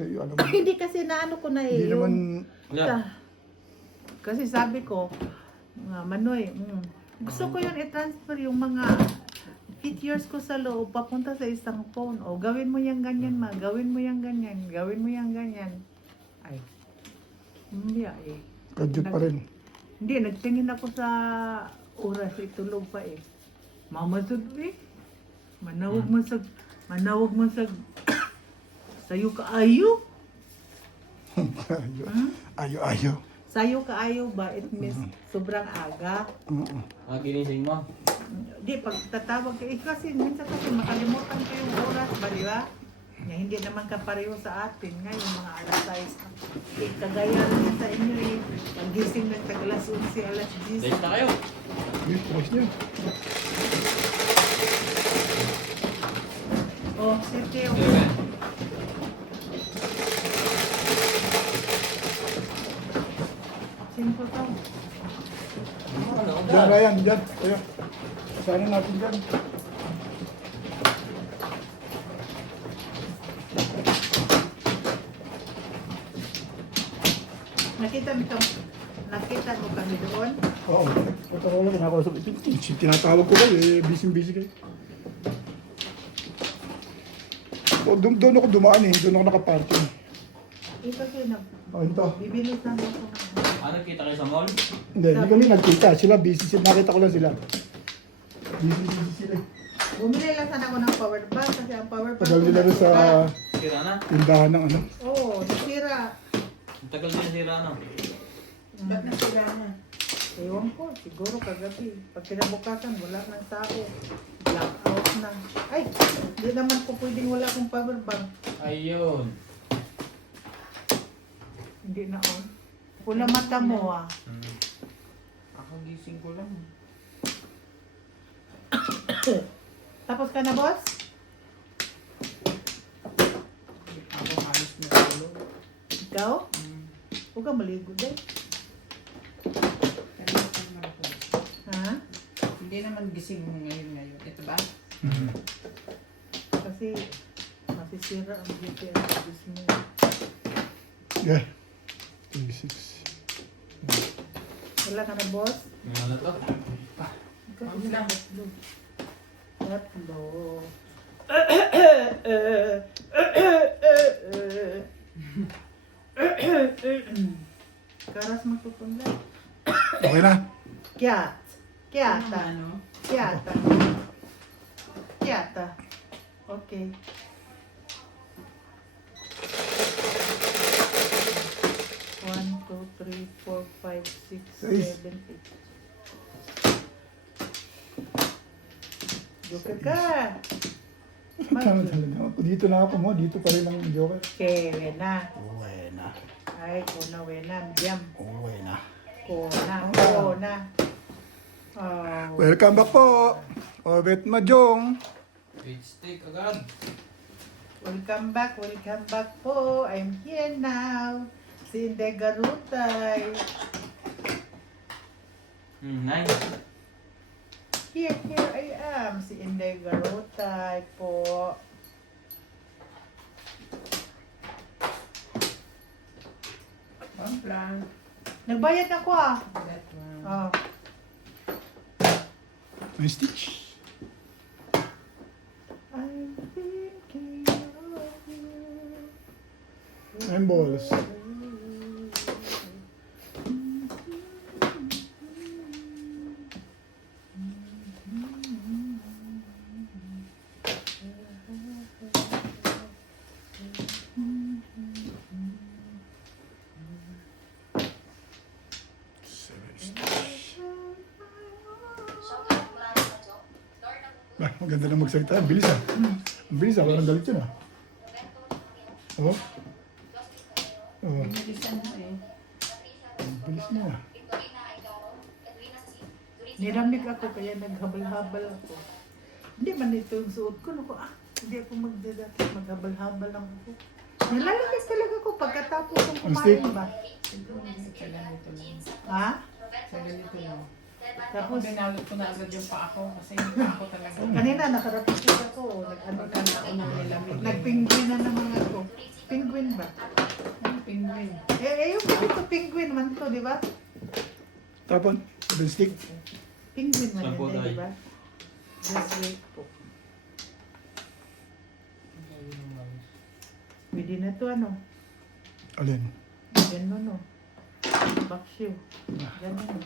sa iyo, alam mo. Hindi kasi naano ko na Hindi eh. naman, Kasi sabi ko, Manoy, gusto ko yun i-transfer yung mga features ko sa loob papunta sa isang phone. O gawin mo yung ganyan ma, gawin mo yung ganyan, gawin mo yung ganyan. Ay, hindi eh. kadyot pa rin. Hindi, nagtingin ako sa oras, itulog pa eh. Mamasod eh. Manawag mo sa sayo ka ayo. Ayo. Sayo ka ayo ba? It means sobrang aga. Ginising mo? Di, pag tatawag ka, kasi minsan kasi makalimutan ko yung oras ba, di ba? Hindi naman kapareho sa atin. Ngayon, mga alas 6. Kagaya rin sa inyo eh. Pag-gising ng tag-alas 11, alas 10. Days na kayo. Yes, tapos niya. Oh, Sergio. Simple to. Diyan, Ryan, diyan. Ayo. Sana natin diyan. Nakita mo kami doon? Oo. Ito ko lang, kinakausap. Tinatawag ko kayo, busy kayo. O, doon ako dumaan eh. Doon ako nakaparking. Ito kayo Ito. bibilisan mo ko. Nakita kayo sa mall? Hindi kami nagkita. Sila busy. Nakita ko lang sila. Busy sila. Bumili lang sana ako ng power bank kasi ang power bank Tagal nila rin sa Sira na? tindahan ng ano. Oo, nasira. Ang tagal din sira na. Ba't nasira na? Ewan ko, siguro kagabi. Pag kinabukasan, wala nang tao. Blackout na. Ay, hindi naman ko pwedeng wala akong power bank. Ayun. Hindi na on. Pula mata mo ah. Ako gising ko lang. Tapos ka na, boss? Ako alis na tulog. Ikaw? Huwag ka maligo din. Ha? Hindi naman gising ngayon. Ito ba? Kasi masisira ang GPS mo. Yeah. 26. Wala ka na, boss? Ano to? Huwag lang. Tatlo. Karas magtutundan. Okay na? Kiat. Kiata. Ano? Kiata. Kiata. Okay. One, two, three, four, five, six, Seis. 7, 8. Joker ka. Tama talaga. Dito na ako mo. Dito pa rin ang joker. Okay, wena. Uwe na. Ay, kuna wena. Diam. Uwe na. Kuna. Oh. Welcome back po. Obet Majong. Page stick agad. Welcome back po. I'm here now. Si Inday Garutay. Nice. Here I am. Si Inday Garutay po. One plan. Nagbayad ako ah. That one. Oh. May stitch. I'm thinking of you. Ayun, balls. Maganda na magsalita. Ang bilis ah. Ang bilis ah. Parang galit yun ah. Oo. Oo. Bilisan mo eh. Ang bilis niya ah. Niramig ako kaya naghabal-habal ako. Hindi man ito yung suot ko. Naku, hindi ako magdadati. Maghabal-habal lang ako. Nalalamig talaga ako pagkatapos kong Ang stick? kumain ba? Sa ganito lang. Ha? Sa ganito lang. Tapos, Binalot ko na agad yung paa ko kasi yung paa ko talaga. kanina nakarating ako. Nag-ano ka na ako ng nilamig. Nag-penguin na naman ako. Penguin ba? Yung penguin. Yung ganito penguin man to, di ba? Tapon, the stick. Penguin man Sampo yun, tayo. di ba? Just wait po. Pwede na to ano? Alin? Ganun no. Baksyo. Ganun no.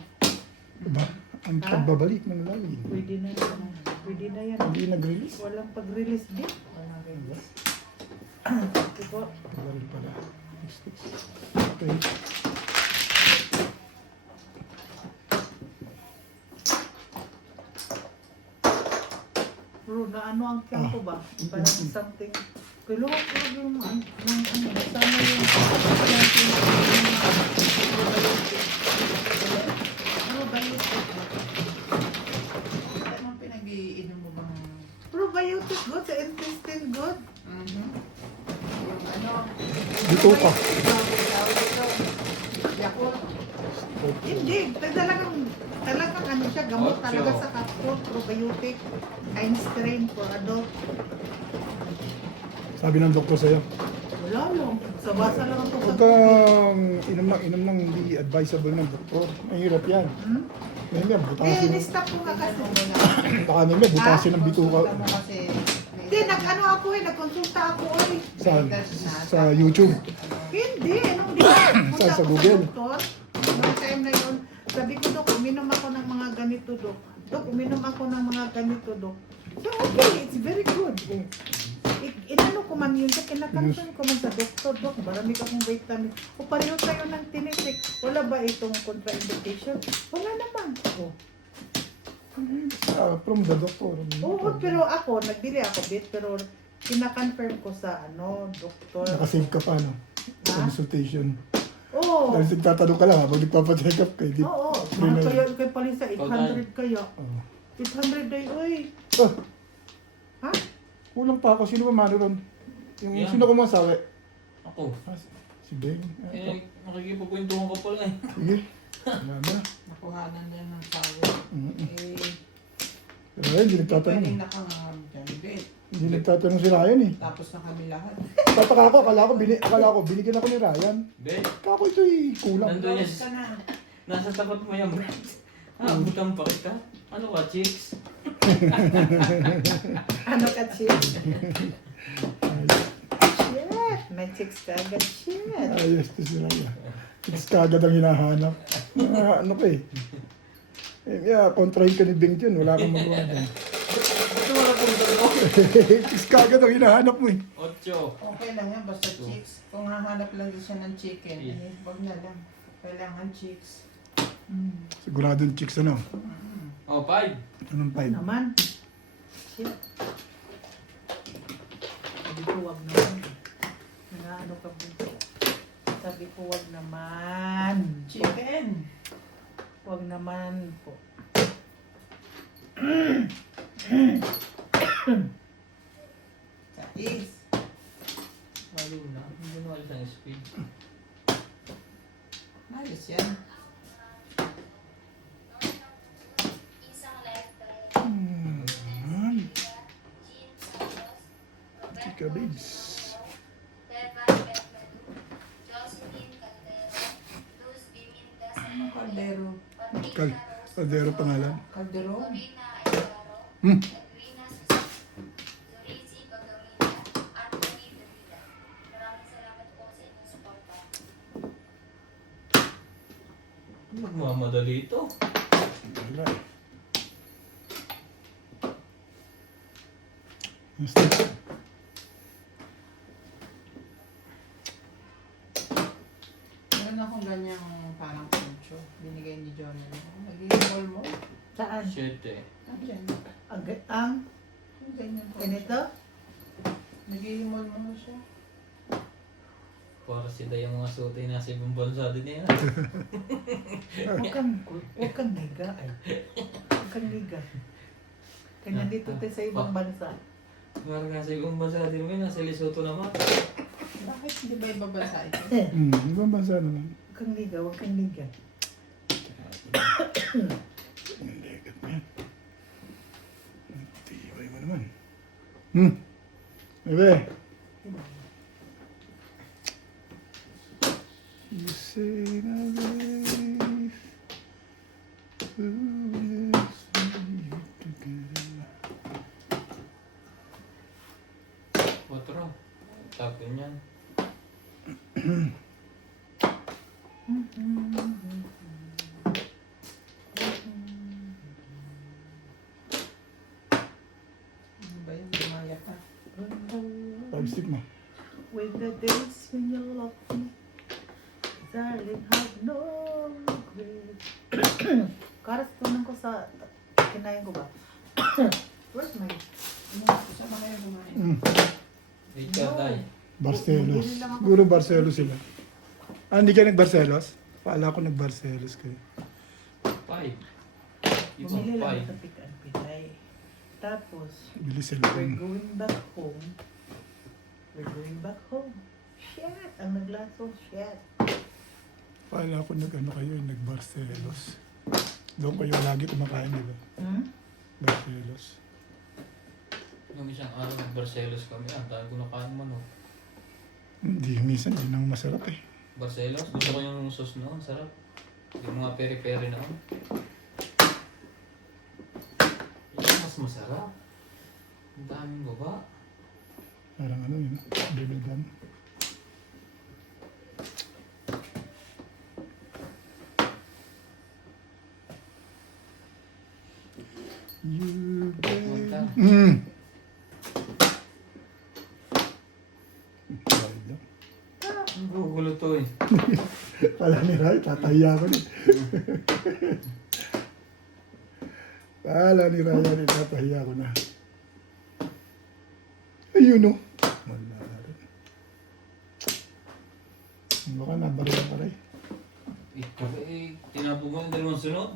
Ba? Ang Ha? pagbabalik ng lalim. Pwede na yan. Pwede na yan. Hindi nag-release. Walang pag-release din. Walang release. Ito po. Baril pala. Okay. Bro, na ano ang tiyan ko ba? Parang something. Pero huwag yung ano, sana yung probiotic ba? Ano ang pinag-iinom mo bang... Probiotic good sa intestine good. Mhm. Yung ano... Dito ka. Yakult. Hindi, talagang ano siya, gamot Ocho. talaga sa kapsule, probiotic, Einstein for adult. Sabi ng doktor sa'yo, Wala lang. Sa basa lang ako huwag kang inom ng hindi advisable ng doktor. Mahirap yan. Hmm? Mahirap, butasin. Ni-stop ko nga kasi. Baka naman, butasin ng bituka. Konsulta mo kasi... Hindi, nag-ano ako nagkonsulta ako Sa YouTube. Hindi, nung di ba? Punta Sa ako Google? doktor, noong time na yun, sabi ko, Dok, uminom ako ng mga ganito, Dok. Dok, uminom ako ng mga ganito, Dok. So, okay, it's very good. Inano ko man yun, Dok, kinakansan ko man sa doktor, Dok, marami akong vitamin. O pareho tayo ng tinisik. Wala ba itong contraindication? Wala naman. Oh. From the doctor. Oo, pero ako, nagbili ako bit, pero kinakonfirm ko sa doktor. Nakasave ka pa, no? Ha? Consultation. Oo. Dahil nagtatanong ka lang, habang nagpapacheck up ka, di Oo, Free mga na kaya yun. kay Palisa, 800 kaya. Oh. 800 day, uy. Ah, Ha? kulang pa ako. Sino ba mano ron? Yung Yan. sino kumasawi? Ako. Ah, si Ben. Ah, Makikipagkwentuhan ka pala eh. sige. Wala na. Nakuhanan din ng sawi. Mm-mm. Eh, Pero ayun, hindi pwede nagtatanong. nakangam dyan. Bet. Hindi nagtatanong si Ryan eh. Tapos na kami lahat. Tataka ako, akala ko, binigyan ako ni Ryan. Ben, Kako ito'y kulang. Nandun yan. Tapos ka na. Nasa tapat mo yan, Brad. Abutan pa kita. Ano ka, chicks? Ano ka, Chip? Shit! May chicks ka agad, shit. Ayos to si Ryan. It's kagad ang hinahanap. Ano ka eh. Kontrahin ka ni Bing dyan. Wala kang magawa dyan. Ito wala kong dalawa. It's kagad ang hinahanap mo eh. 8. Okay lang yan, basta chicks. Kung hahanap lang din siya ng chicken, Yeah. wag na lang. Kailangan chicks. Siguradong chicks ano. Oh, 5. Anong Ano 5? naman? Shit. Sabi ko, wag naman. Ano ka po? Sabi ko, wag naman. Chicken! Wag naman po. Sais! Malo na. Hindi mo alis ang speed. Ayos yan. Chika babes. Ano kaldero? Caldero pangalan. Kaldero? Hmm. Magmamadali ito. Wala eh. Yung stick. Meron akong ganyang parang poncho. Binigay ni Johnny. Nag-i-roll mo? Saan? 7. Nandiyan. Ang Yung ganyan poncho. ganito? Nag-i-roll mo siya. Para sila yung mga suti nasa ibang bansa din yan. Huwag kang liga ay. Huwag kang liga. Kaya nandito tayo sa ibang bansa. Meron nga sa ibang bansa din mo yun. Nasa Lesotho naman. Bakit hindi ba ibabasa ito? Ibang bansa naman. Huwag kang liga, huwag kang liga. Yan. Tibay mo naman. Bebe. You say my life. Ooh, yes, we together. Otro. Tapon yan. Ano ba yun? Gumaya ka. Five stick mo. When the days when you love me, darling, have no regret. Karas tunan ko sa kinain ko ba? Where's my... Saan ba kayo kumain? Richard ay. Barcelos. Siguro Barcelos sila. Ah, hindi ka nag-Barcelos? Paala ko nag-Barcelos kayo. 5. Yung Bumili lang 5. sa Pick and Pilay. Tapos, Bili sila. we're going back home. We're going back home. Shit! Ang naglaso, shit. Paala ko nag-ano kayo, nag-Barcelos. Doon kayo lagi kumakain, di ba? Barcelos. Nung isang araw, Barcelos kami. Ang tayo ko nakain manok. Hindi, minsan hindi nang masarap eh. Barcelos? Gusto ko yung sauce noon. Sarap. Yung mga peri-peri na. Yung mas masarap. Ang daming baba. Parang ano yun, bibig gum. You Punta. Bayad lang. Ang gugulo to eh. Kala ni Ray, tatahiya ko din. Kala ni Ray, tatahiya ko na. Ayun o. Wala rin. Baka nabarila pa rin. Ikaw eh, tinapo mo yung dalawang sunod.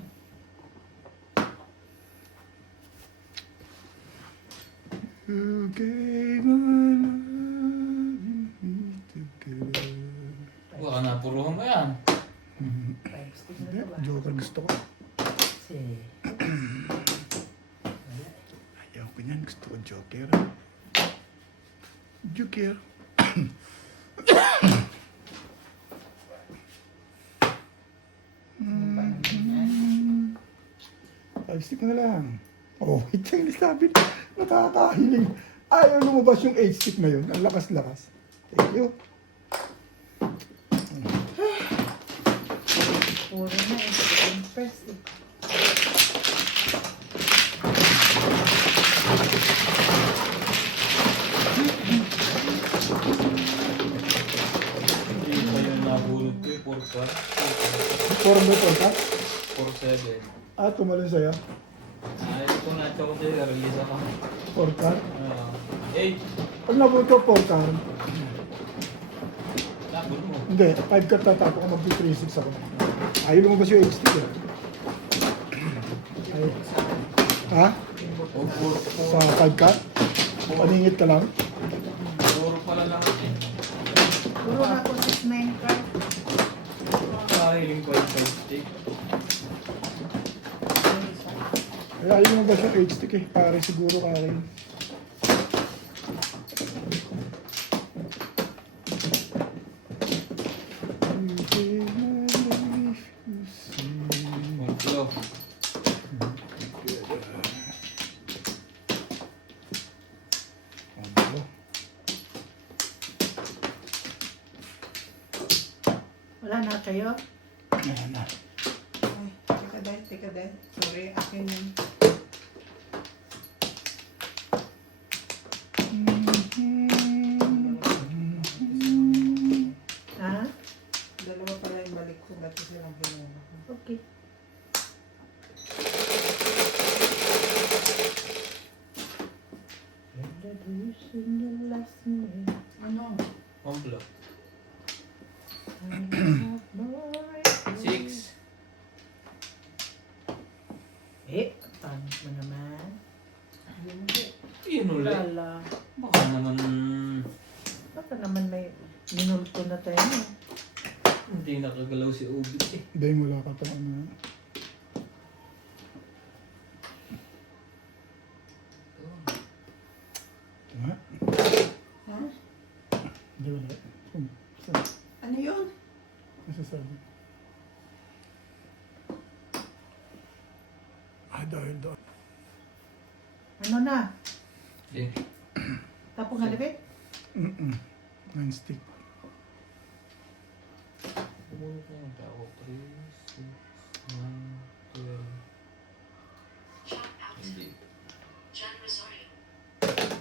You gave my love me together. Baka napuruhan mo yan. Five stick na Hindi, to ba? Joker gusto ko. Si... Ayaw ko niyan, gusto ko Joker. Joker. Ano ba naman yan? Five stick na lang. Oh, wait lang, sabi na. Nakakahiling. Ayaw lumabas yung 8 stick na yun. Ang lakas-lakas. Thank you. Puro na eh. First stick. Hindi pa yung nabulot ko eh. 4 4 mo po ka? 4-7. Ah, tumalon sa'yo. Ay, ito na ito ko sa'yo. Release ako. 4 ka? 8. Pag nabuto 4 ka, Tapon mo. hindi, 5 ka tatapo ka mag-3-6 ako. Ayaw lumabas yung 8 stick eh. Ay. Ha? O 4. Sa 5 ka? Paningit ka lang? 4 pala lang eh. Puro na ako 6-9 card. Kahiling ko yung 5 stick. Kaya ayaw lumabas yung 8 stick eh. Pare siguro ka rin. Flow. Wala na kayo? Ayan na. Ay, teka dahil. Sorry, akin yun. Ha? Dalawa pala yung balik ko. Dati silang pinuna ko. Okay. Ano? Flow. 6. Eh, pangit mo naman. Yun ulit. Lala. Baka naman Baka naman may minulto na tayo. hindi nakagalaw si Ubit eh. Hindi, wala ka pang ano. sinasabi. Ah, dahil doon. Ano na? Eh, Tapos nga debit? 9 stick. bumunod na yung tao. 3, 6, 9, 12. Hindi. John Rosario,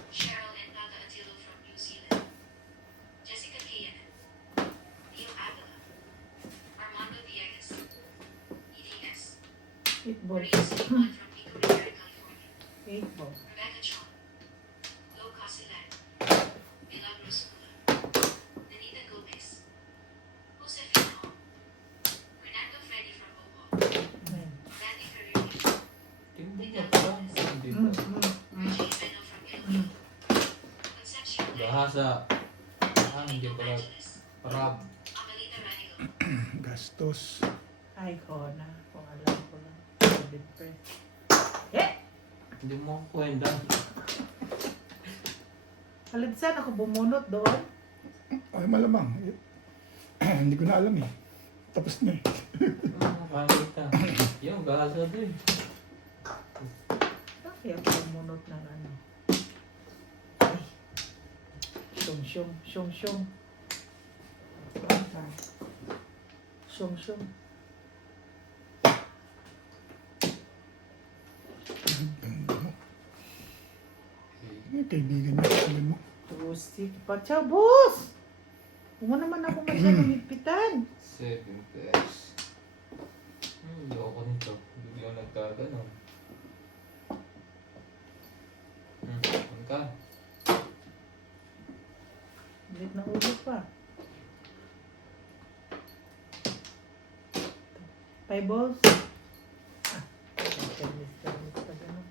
Cheryl and Tata Attilo from New Zealand, Jessica Kayanan, Leo Avila, Armando Villegas, EDS, 8 balls. Maria Silva from Pico Rivera, California, 8 balls. Rebecca Chong, Lo Casilan, Milagros Mula, Danita Gomez, Josefina Hong, Fernando Freddy from Bohol, Randy Ferreira, Timbog na pala. Hindi pa. Reggie Beno from Iloilo, Concepcion Bahasa. Hindi pala. Rab. Amelita Ranigo, Gastos. Ay, ko na. Kung alam ko lang. Debit press. Hindi mo ako kwenta. Kaligsan ako bumunot doon. Ay, malamang. Hindi ko na alam eh. Tapos na eh. Nakakita. Yung bahasa din. Kaya ako bumunot ng ano. Ay. Syong. Syong. Ganda mo. Eh, kaibigan niya. Sabi mo. Tusti. Pachabos! Kung naman ako masyadong higpitan. 7 pairs. Loko nito. Biglang nagkaganon. Ano ka? Ulit na ulit pa. 5 balls. Ah, lista, ganun.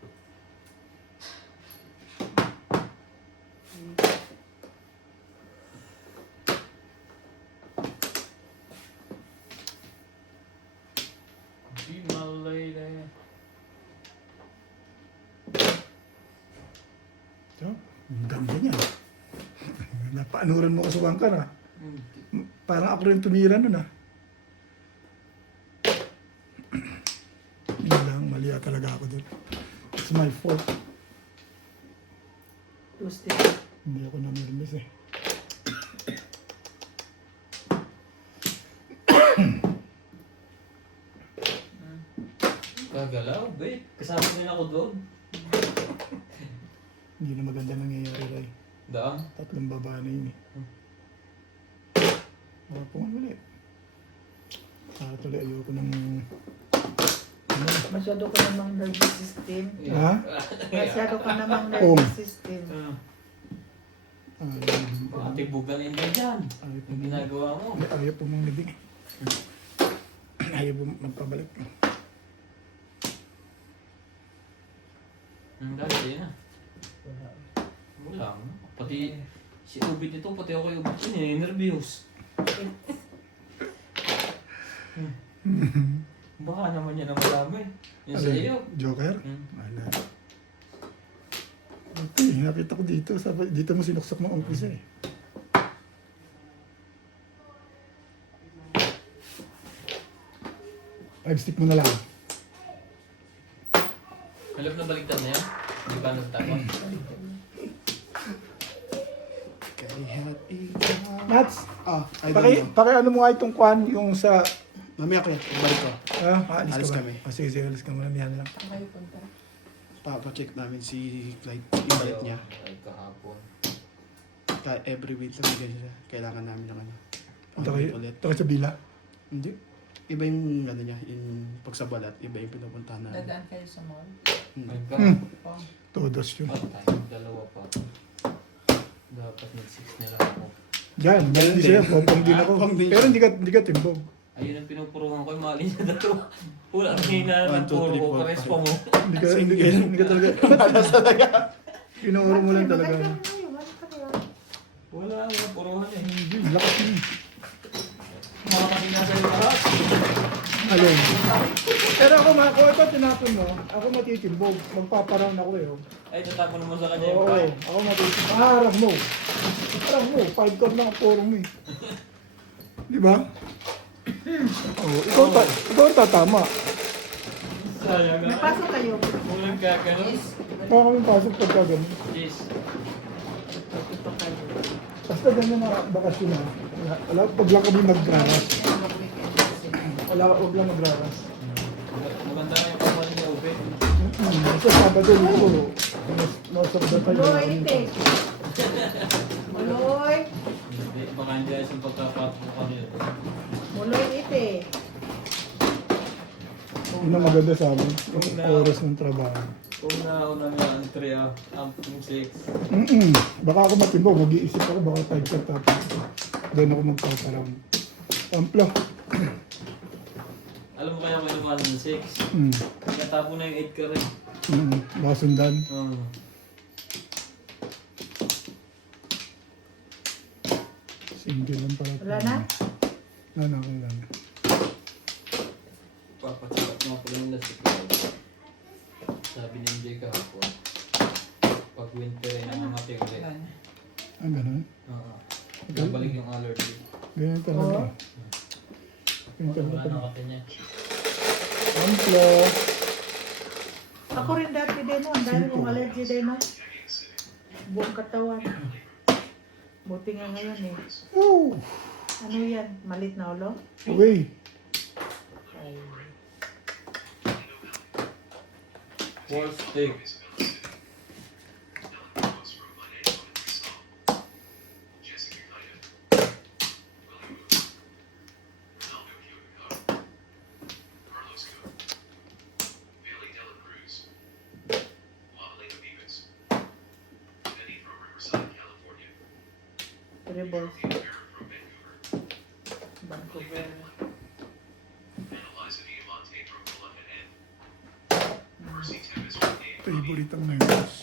Be my lady. So, ang ganda niya. Napaanuran mo kasuwang ka na. Parang ako rin tumira nun ah. Yun lang, mali talaga ako dun. It's my fault. Tusti. Hindi ako namirmis eh. Kagalaw, babe. Kasama din ako doon. Hindi na maganda nangyayari, Ray. Daan. 3 baba na yun eh. Makapungan ulit. Para tuloy ayoko ng... Ano? Masyado ka namang nervous system. Ha? Masyado ka namang Oh. nervous system. Tibugan na yun dyan. Ayaw po Yung ginagawa mo. Ayaw po mong nabing. Ayaw po magpabalik. Dahil yun na. Wala. Pati si Ubit ito, pati ako yung Ubit yun, nervyos. Baka naman yan ang marami. Yung sa iyo. Joker? Wala. Okay, nakita ko dito. Dito mo sinuksak mo umpisa eh. Five stick mo na lang. Alam na baliktad na yan? Hindi pa nagtawa. Mats, I don't know. paki ano mo nga itong kwan, yung sa... Mamaya ko yan, balik ko. Alis Alis ka ba? kami. Sige, alis ka muna. Mihan lang. Saan kayo punta? Papacheck namin si Clyde, yung balik niya. Ay, kahapon. Every week lang bigay siya. Kailangan namin ng ano. Punta On-week kayo, ulit. punta kayo sa bila. Hindi. Iba yung ano niya, yung pagsabalat, iba yung pinupuntahan namin. Dadaan kayo sa mall? Hmm. Ay, ka. Oh. Todos yun. Tayong dalawa pa. Dapat nag-6 na lang ako. Yan, hindi siya. Pompong din ako. Pompong din Pero siya. hindi ka timbog. Ayun ang pinupuruhan ko yung mali niya dalawa. Wala kang hina One, ng two, puro three, ko. four, Pares five. pa mo. Hindi ka talaga. Pinuro mo lang talaga. Wala ang napuruhan eh. Hindi, lakas mo. Mga kasi nasa yung lahat. Alin. Pero ako ito tinapon mo. Ako matitimbog. Magpaparound ako eh. Oh. Ay, tatapon naman sa kanya yung Oo, pride. ako matitimbog. Harap mo. Harap mo. 5 card lang ang purong mo eh. Di ba? Oh, ikaw ang tatama. Sayang May pasok kayo. Walang kagano. Baka kami pasok pagka ganun. Cheese. Ito kayo. Basta ganyan na bakasyon na. Wala, pag lang kami nagraras. Wala, huwag lang nagraras. Maganda nga yung pamanin niya, Ube. Basta Sabado, Linggo. Most of the time. Muloy, ite. Muloy. Hindi, baka hindi ayos yung pagkapatok ko kanila. Muloy, ite. Yun ang maganda sa amin. Yung oras ng trabaho. Kung nauna nga ang 3 ang 6. Baka ako matimbog, mag-iisip ako, baka 5 ka tapos. Doon ako magpaparound. Amplo. Alam mo kaya kung ano ng 6? Katabo na yung 8 ka rin. Baka sundan. Single lang pala. Wala na? Wala na akong lang. Papatsikat nga pala yung lasik. Sabi ni MJ kahapon. Pag winter ay namamati ulit. Ah, ganun? Oo. Nabalik yung allergy. Ganyan talaga. Ganyan Wala talaga. na kasi niya. Amplo. Ako rin dati din, no? Ang dami kong allergy din, no? Buong katawan. Buti nga ngayon, eh. Oh! Ano yan? Malit na ulo? Away. Wall stick. Rebels. Vancouver. Favorite ang members.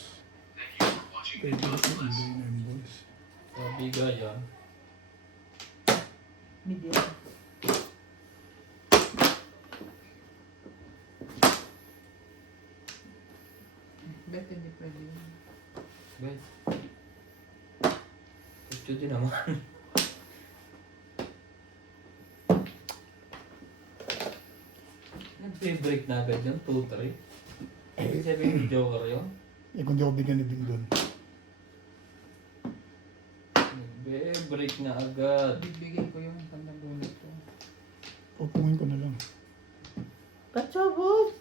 Favorite ang Inday members. Sabi ga yan. Medium. Bet hindi pwede yun. Bet. Ito din naman. Nag-break na agad yun, 2-3. Ibig sabihin ni Joker yun. Eh, kung di ako bigyan ni Bing doon. Nag-break na agad. Bibigay ko yung pandabunot ko. Pupungin ko na lang. Kachabos!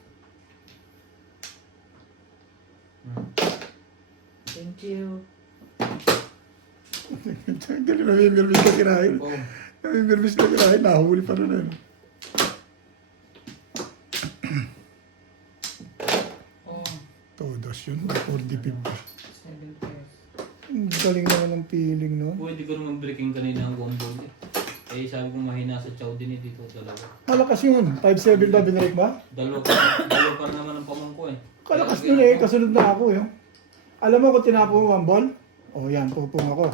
Thank you. Dali na may nervous na kirahin. Oh, May nervous na kirahin. Nahuli pa rin yun. Oh, Todos yun. 40-50. 7 pesos. Ang galing naman ng feeling, no? pwede ko naman breaking kanina ang one ball eh. Eh, sabi ko mahina sa chow din eh dito dalawa. Kalakas yun. 5-7 ba binrek ba? Dalawa pa naman ang pamangko eh. Kalakas nun eh. Kasunod na ako yun. Alam mo kung tinapon mo ang ball? O yan, pupung ako.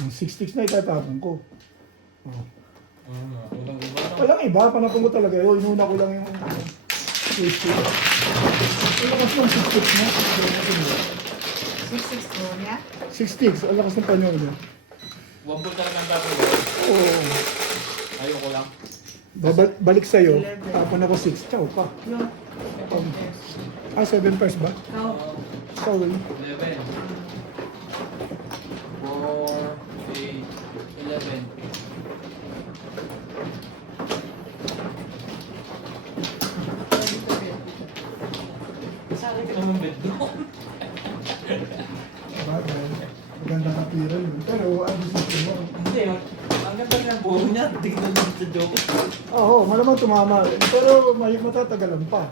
Yung 6 sticks na itatapon ko. Oh. Walang iba na. Walang iba, panapon ko talaga yun. Inuna ko lang yung 6 sticks. Ang lakas ng 6 sticks na. 6-6 mo niya? 6 sticks, ang lakas ng panyo niya. One ball talaga ang tapon ko. Oo. Ayoko lang. Balik sa'yo, tapon ako 6. Ciao pa. Yung, 7 pairs ba? ikaw. Sorry. 11. 4, 8, 11. Sa akin ka naman bet doon. Bagay. Maganda na tira yun. Pero ano sa mo? Hindi, ang ganda ng buhong niya. Tignan mo sa joke. Oo, malamang tumama. Pero may matatagalan pa.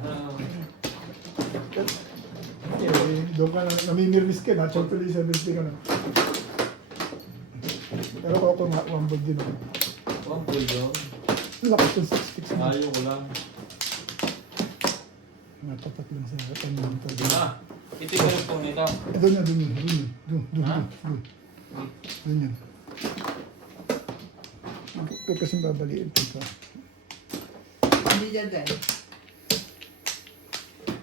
Eh, doon ka na, namimirmis ka na. Actually, 70 ka na. Pero ako nga, 1 bag din ako. One ball yun. Lakas yung 6 sticks na. Ayoko lang. Natapat lang sa akin. Ito yung po nito. Doon yan, doon yan. Doon Ha? yan. Ito kasing babaliin ko pa. Hindi dyan din.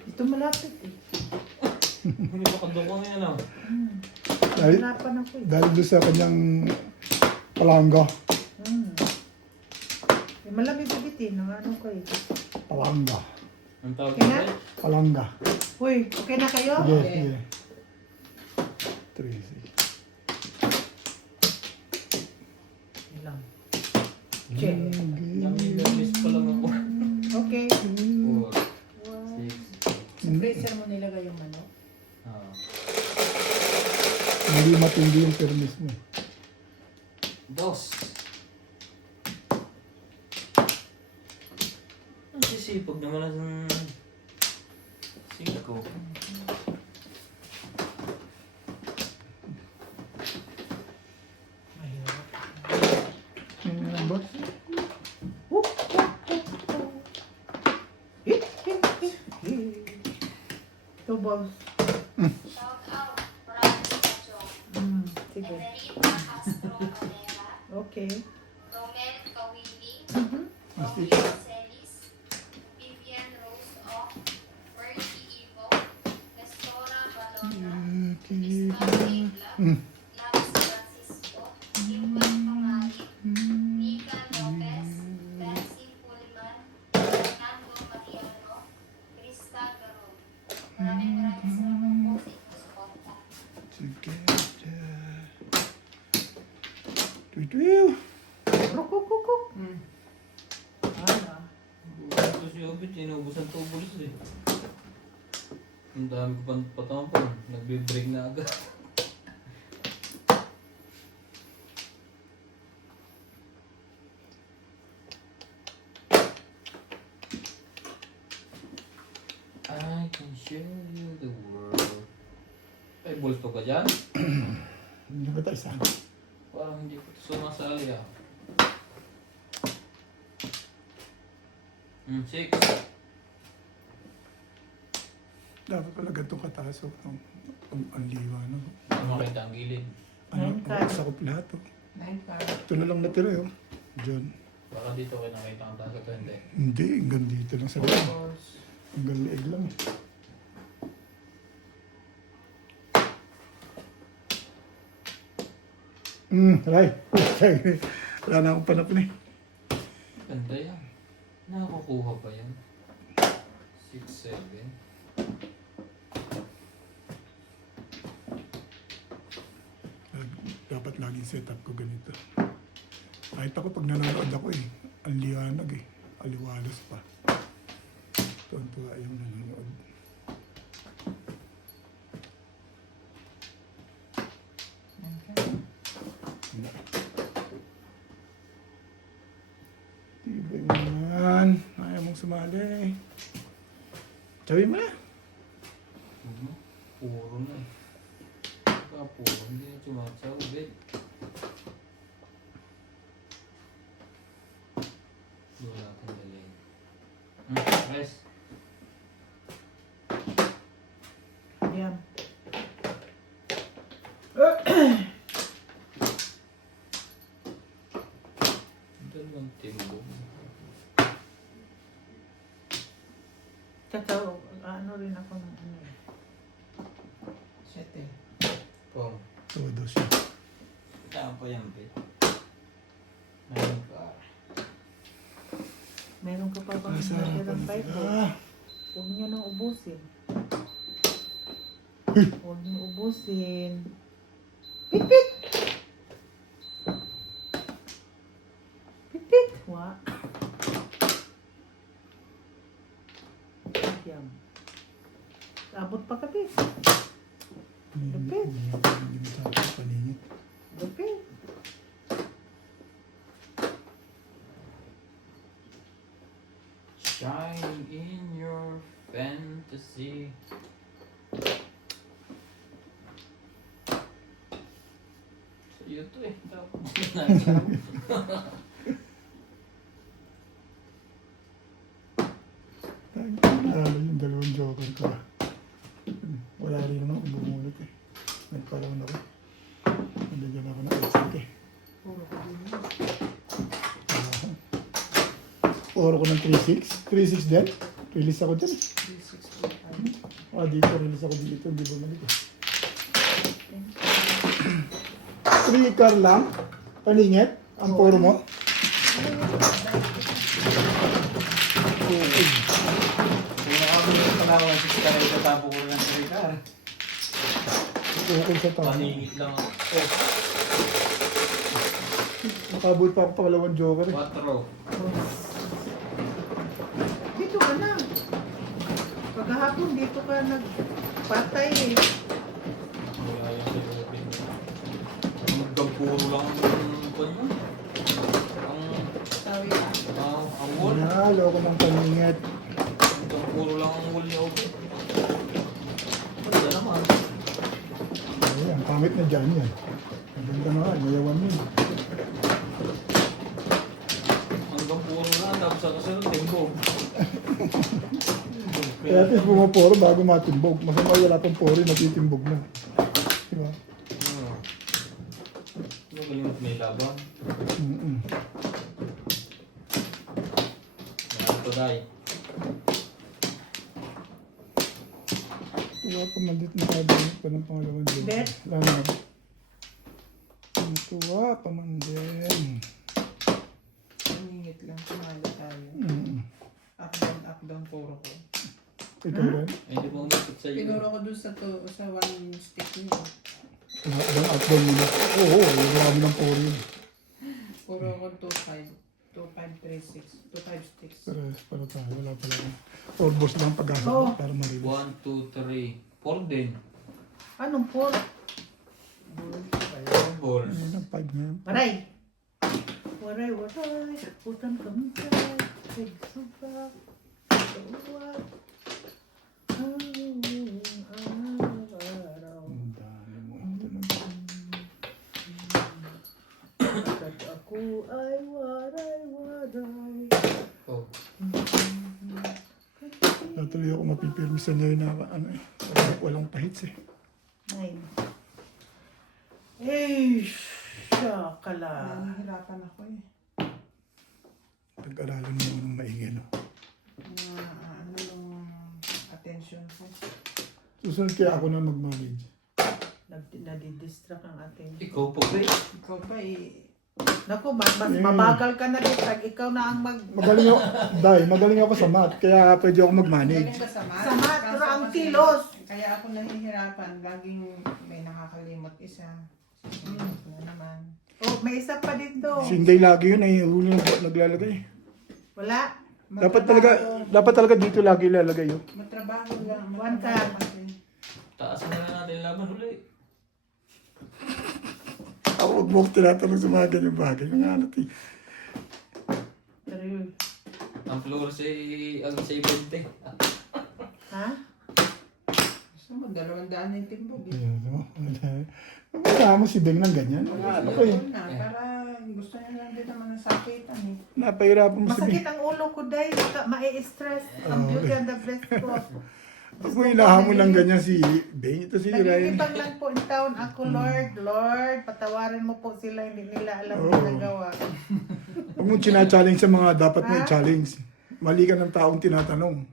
Ito malapit eh. Hindi ba kadukong yan ah? Dahil, Hirapan ako eh. dahil doon sa kanyang palangga. Malamig bibitin. Ano kayo? Palangga. Ang tawag Okay na? dito? Palangga. Uy, okay na kayo? Sige, Okay. sige. 3, 6. Ilang. Check. Nami-nervous pa lang ako. Okay. 4, 6, Sa freezer mo nilagay yung manok. ah, Hindi matindi yung permis mo. 2. Ang sisipag naman ang 5. Mahirap. Ano ba? Two balls. Shout out, Franz Kachong, Sige. Evelina Castro Calera, Okay. Romel Kawili, Mastik. Romel Celis, Vivian Rose of Bertie Ivo, Nestora Balona, Crystal Regla, Lance Francisco, Kimber Pangalit, Nika Lopez, Betsy Pullman, Fernando Mariano, Krista Garon. Maraming salamat po sa inyong suporta. Sige. Tuyo. Rukukuku. Ano? Ito si Obit, inubusan to bulis eh. Ang dami ko pang patampon. Nagbe-break na agad. I can show you the world. Ay, bulto ka dyan? Hindi ba tayo isa? Parang hindi ko ito sumasali ah. 6. Dapat pala ganitong kataas. Ang liwa. No? Makita ang gilid. Ano, Nine card. sakop lahat. Oh. 9 card. Ito na lang natira yun. Diyan. Baka dito kayo nakita ang taas ito, hindi. Hindi, hanggang dito lang sa 4 loob. balls. Hanggang leeg lang. Right. Wala na akong panapin eh. Ganda yan. Nakakukuha pa yan. 6, 7. Dapat laging setup ko ganito. Kahit ako pag nanonood ako eh, ang liwanag eh. Aliwalas pa. Tuwan-tuwa yung nanonood. Nine card. Tibay mo naman. Ayaw mong sumali. Sabi mo na. Puro na eh. Baka puro, hindi na sumasawag eh. Doon natin dalhin. Rest. Yan. Dalawang timbong. Tsaka, ano rin ako ng ano. 7. Pong. Todo siya. Saan pa yan, Pete? Meron ka. Meron ka pa bang Masarapan natirang Bible? sila. Huwag niyo nang ubusin. Huwag niyo ubusin. Pit-pit! Pit-pit! Wa. Yum. Abot pa kapit. Lupit. Hindi mo sa akin paningit. Lupit. Shining in your fantasy. Sa iyo to eh. Lalo yung dalawang joker ko. Wala rin naman akong bumulit eh. Nagkaroon ako. Nabigyan ako ng exit eh. Puro ka din yun. Oro ko ng 3-6. 3-6 din. Release ako dyan. 3, 6, 4, 5. Ah, dito. Release ako dito. Hindi bumalik eh. 3 car lang. Paningit. Ang puro mo. na ako ng 6 karay katapo ko rin ng 3 car. Ukol sa tao. Paningit lang ako. Oh, Nakabul pa ako pangalawang joker eh. 4. Dito ka na. Pagkahapon dito ka nagpatay eh. Wala yan sa lupin. Magkampuro lang ang kanyo. Sabi ka. Ang wall. Nalo ko ng paningit. Magkampuro lang ang wall niya. Okay. Wala naman. Ay, ang pangit na dyan yan. Ang ganda na nga, mayawan yun. Hanggang puro na. Tapos ako sa timbog. Kaya at least pumaporo bago matimbog. Masama wala pang poro, natitimbog na. Diba? Magaling at may laban. Ito dahil. Tuwa pa mandit na kabinit pa ng pangalawang joker. Bet? Lalo. Tuwa pa man din. Maningit lang. Sumali tayo. Up down, puro ko. Ikaw rin? Ay, hindi mo umikot sa iyo. Pinuro ko dun sa one stick niyo. Up-down nila. Oo, marami ng poro yun. Puro ko 2-5. 2-5-3-6. 2-5 sticks. Para tayo, wala pala. Orbos lang pag-asa Oo. para marilis. 1, 2, 3. 4 din. Anong por? 4 balls. Ayun ang 5 na yun. Waray! Waray, waray. Putan kami tayo. Sigsuba. Tuwa. Araw. Ang dami mo. At ako ay waray, waray. Oh. Natuloy ako mapipirmisan niya yun na ano eh. Walang pahits eh. 9. Eh, syakala. Nahihirapan ako eh. Pag-aralan mo ng maingay, no? Ano yung attention ko. Susunod kaya ako na mag-manage. Nadidistract ang ating... Ikaw po, pre. Ikaw pa eh. Naku, mas mabagal ka na dito. Ikaw na ang Magaling ako, magaling ako sa math, kaya pwede ako mag-manage. Galing ka sa math. Sa math, Kaso pero ang kasi- kilos. Kaya ako nahihirapan. Laging may nakakalimot isa. Sisimot na naman. Oh, may isa pa dito. Si Inday lagi yun ay huli na naglalagay. Wala. Dapat talaga dito lagi ilalagay yun. Matrabaho lang. One matrabaho ka. kasi. Taas na lang natin laban ulit. Ako huwag mo ako tinatanong sa mga ganyang bagay. Mga alat eh. Pero yun. Ang floor si ang 70. Ha? Gusto mo, 200 na yung timbog eh. Ayun, no? Wala mo si Beng ng ganyan. Ano ko eh. Yun na, para gusto niya lang din naman ng sakitan eh. Napahirapan mo si Masakit Beng. ang ulo ko dahil ma-stress. Ang beauty and the breast ko. Ako hinahamon ng ganyan si Beng. Ito si Ryan. Naglilibang lang po in town ako, Lord, patawarin mo po sila, hindi nila alam ang nagawa. Huwag mo challenge sa mga dapat mo i-challenge. Mali ka ng taong tinatanong.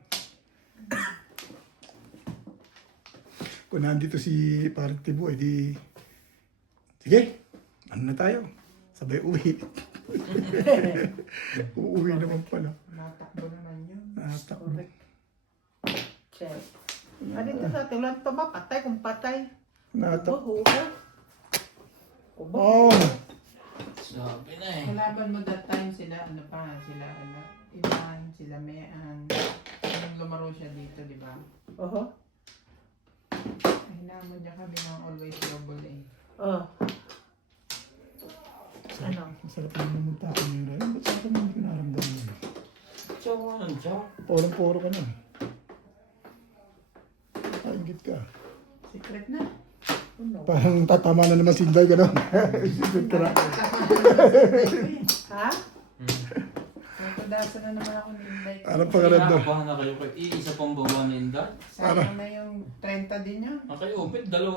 Kung nandito si Parang Tibo, edi... Sige, ano na tayo? Sabay uwi. Uuwi naman pala. Natakbo naman yun. Natakbo. Check. Dito sa atin, walang patay kung patay. Natakbo. Ubo. Oh! Sabi na eh. Kalaban mo that time sila, Ilan, sila Mean. Nung lumaro siya dito, di ba? Oho. Hinamon niya kami ng always trouble eh. Oh. Ano? Masarap naman ng tayo ni Ryan. Ba't sa akin hindi ko naramdaman yun? Chow ka ng chow. Porong-poro ka na. Kaingit ka. Secret na. Ano? Parang tatama na naman si Inday, gano'n. Isipin ka na. Ha? Napadasan na naman ako ni Inday. Anong pangalan doon? Kinakabahan na kayo kay isa pang bawa ni Inday. Sayang na yung 30 din yun. Ang kayo, open, dalawa.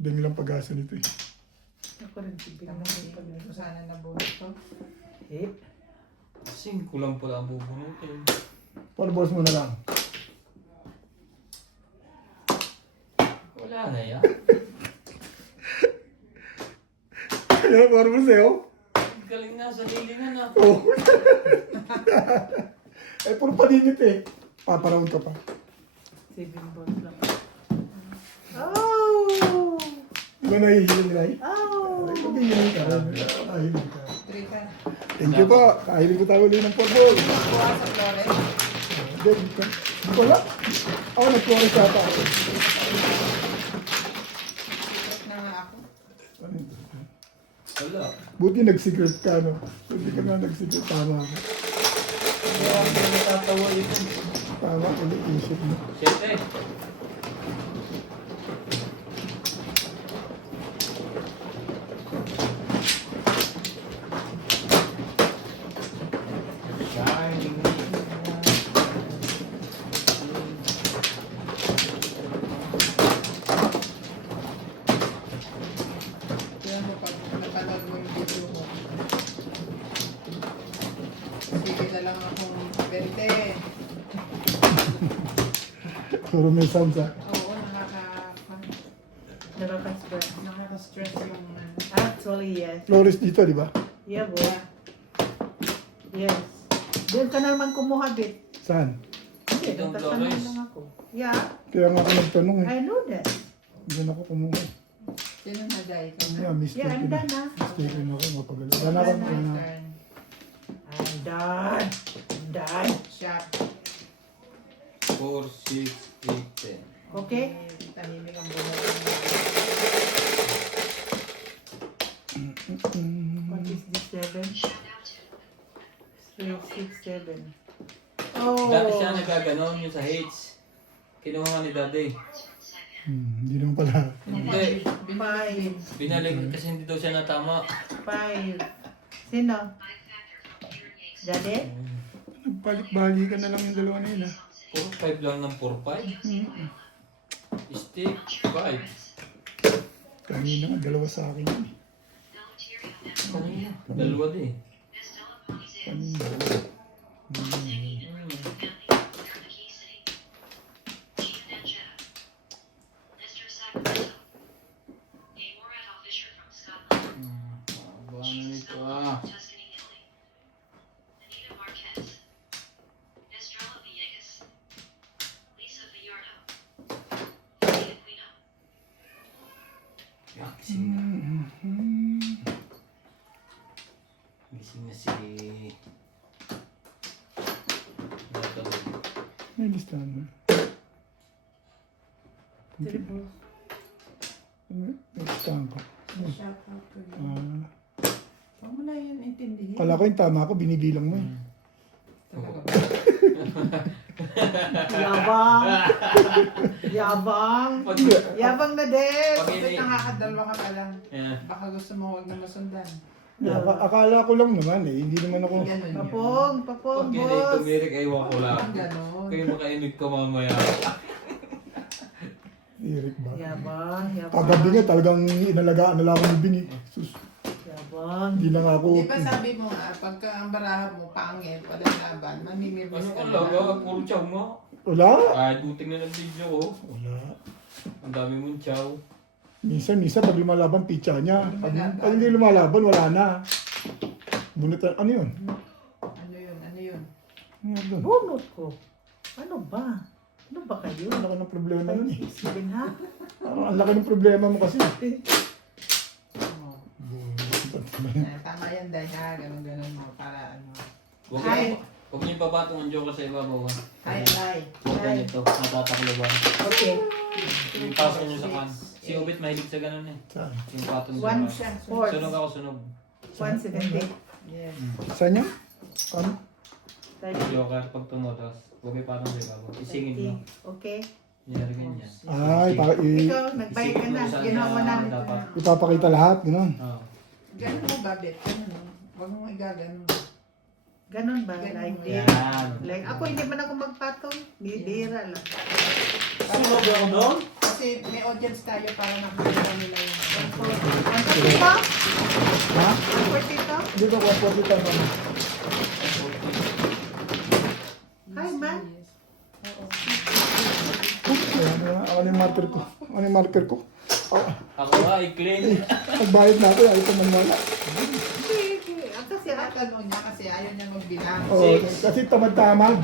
Beng lang pag-asa nito eh. Ako rin si Bing. Hindi ko sana nabunod to. Eh. 5 lang pala ang bubunutin. 4 balls mo na lang. Wala na yan. Kaya 4 balls sa'yo? Galing na sa lilingan na. Oo. Eh, puro paninit eh. Paparound ka pa. 7 balls lang. Oh! Di ba nahihiling, Ray? Oh! Ay, kabihiling ka rin. Kahiling ka. 3 ka. Thank you po. Kahiling ko tayo ulit ng 4 ball. Kuha sa Flores. Di ko lang. Ako nagkuha sa ata ako. Secret na nga ako. Ano yun? Wala. Buti nag-secret ka, no? Buti ka na nag-secret. Tama ako. Hindi ako natatawa ito. Tama ko isip mo. 7. Shining. Kaya mo pag napanood mo yung video ko. Sige na lang akong 20. Puro may sounds, ha? Oo, Nakaka-stress. nakaka-stress yung Actually, yes. Flores dito, di ba? Yeah, boy. Yes. Doon ka na naman kumuha, Bit. Saan? Hindi, Itong nagtatanong Flores. lang ako. Yeah, Kaya nga ako nagtanong, eh. I know that. Doon ako kumuha. sino na dahil ka na. Yeah, mistake Yeah, I'm na. done na. Mistaken ako, mapagalo. Wala na akong My turn. I'm done. I'm done. Shot. 4, 6, 8, 10. Okay? Tahimik ang buhay. What is this, 7? 3, 6, 7. Oh! Dati siya nagaganon yung sa H. Kinuha nga ni Daddy. Hindi naman pala. Hindi. 5. Binalik kasi hindi daw siya natama. 5. Sino? Daddy? Nagbalik-balikan na lang yung dalawa na yun, ha? 4-5 lang ng 4-5. Stick, 5. Kanina nga, dalawa sa akin yun, eh. Kanina. Dalawa din. Kanina. Haba na nito ah. Gising na. Gising na si... Natawag. May listahan mo. Triple. May listahan ko. Shot out ko yun. Ah, Huwag mo na yun intindihin. kala ko yung tama ko, binibilang mo, eh. Talaga ba? Yabang! Yabang! Pag... Yabang na din! Pag Bakit ini... nakakadalwa ka pa lang? Yeah. Baka gusto mo huwag na masundan. Akala ko lang naman, eh. Hindi naman ako... Ganun yun. Papong! Papong, Pag kinay boss! tumirik, aywan ko lang. Ang ganon. Kayo makainig ka mamaya. Eric ba? Yabang! Yabang! Kagabi nga, talagang inalagaan na lang ako ng bini. Sus, Yabang! hindi na nga ako... Di ba sabi mo nga, pagka ang baraha mo pangit, walang laban, mamimibis Ano ka ka lang, puro chow mo. Wala? Kahit buting na ng video ko. Wala. Ang dami mong chow. Minsan, pag lumalaban, pitcha niya. Pag hindi lumalaban, wala na. Bunot, ano yun? Ano yun? Ano yun? Ano yun? Bunot ko! Ano ba? Ano ba kayo? Ang laki ng problema nun, eh. 7 ha? Ang laki ng problema mo kasi. Oh. Tama yan dahil ha, ganon-ganon mo para ano. Huwag Hi. Huwag niyo pabatong ang joke sa ibabaw. Ha? Hi, hi. Huwag ganito. Natatakloban. Okay. Yung pasok niyo sa kan. Si Obit mahilig sa ganun eh. Saan? Yung patong One sa shot. kan. Fourth. Sunog ako, sunog. 170. Yes. Saan niya? Ano? Joker, pag tumotos. Huwag may patong sa ibabaw. Isingin mo. Okay. Nilagay ganyan. Ay, Ikaw, nagbayad ka na. Ginawa namin. Dapat. ipapakita lahat, gano'n. Oo. Ganon mo ba, Bet? Ganon. Huwag mo igaganon. Ganon ba? Ganon. Like this? Yan. Like, ako hindi man ako magpatong. Bibira lang. Sunog ako doon? Kasi may audience tayo para makikita nila yung... Ang pati Ha? Ang pati ito? Dito ko, pwede tayo naman. Hi, man. Oo. Ayan, ako na yung marker ko. Ako na yung marker ko. Ako nga, i-clean. Nagbayad na ako, ayaw ko manwala. Hindi. Kasi tinatanong niya kasi ayaw niya magbilang. Oh, kasi tamad-tamad.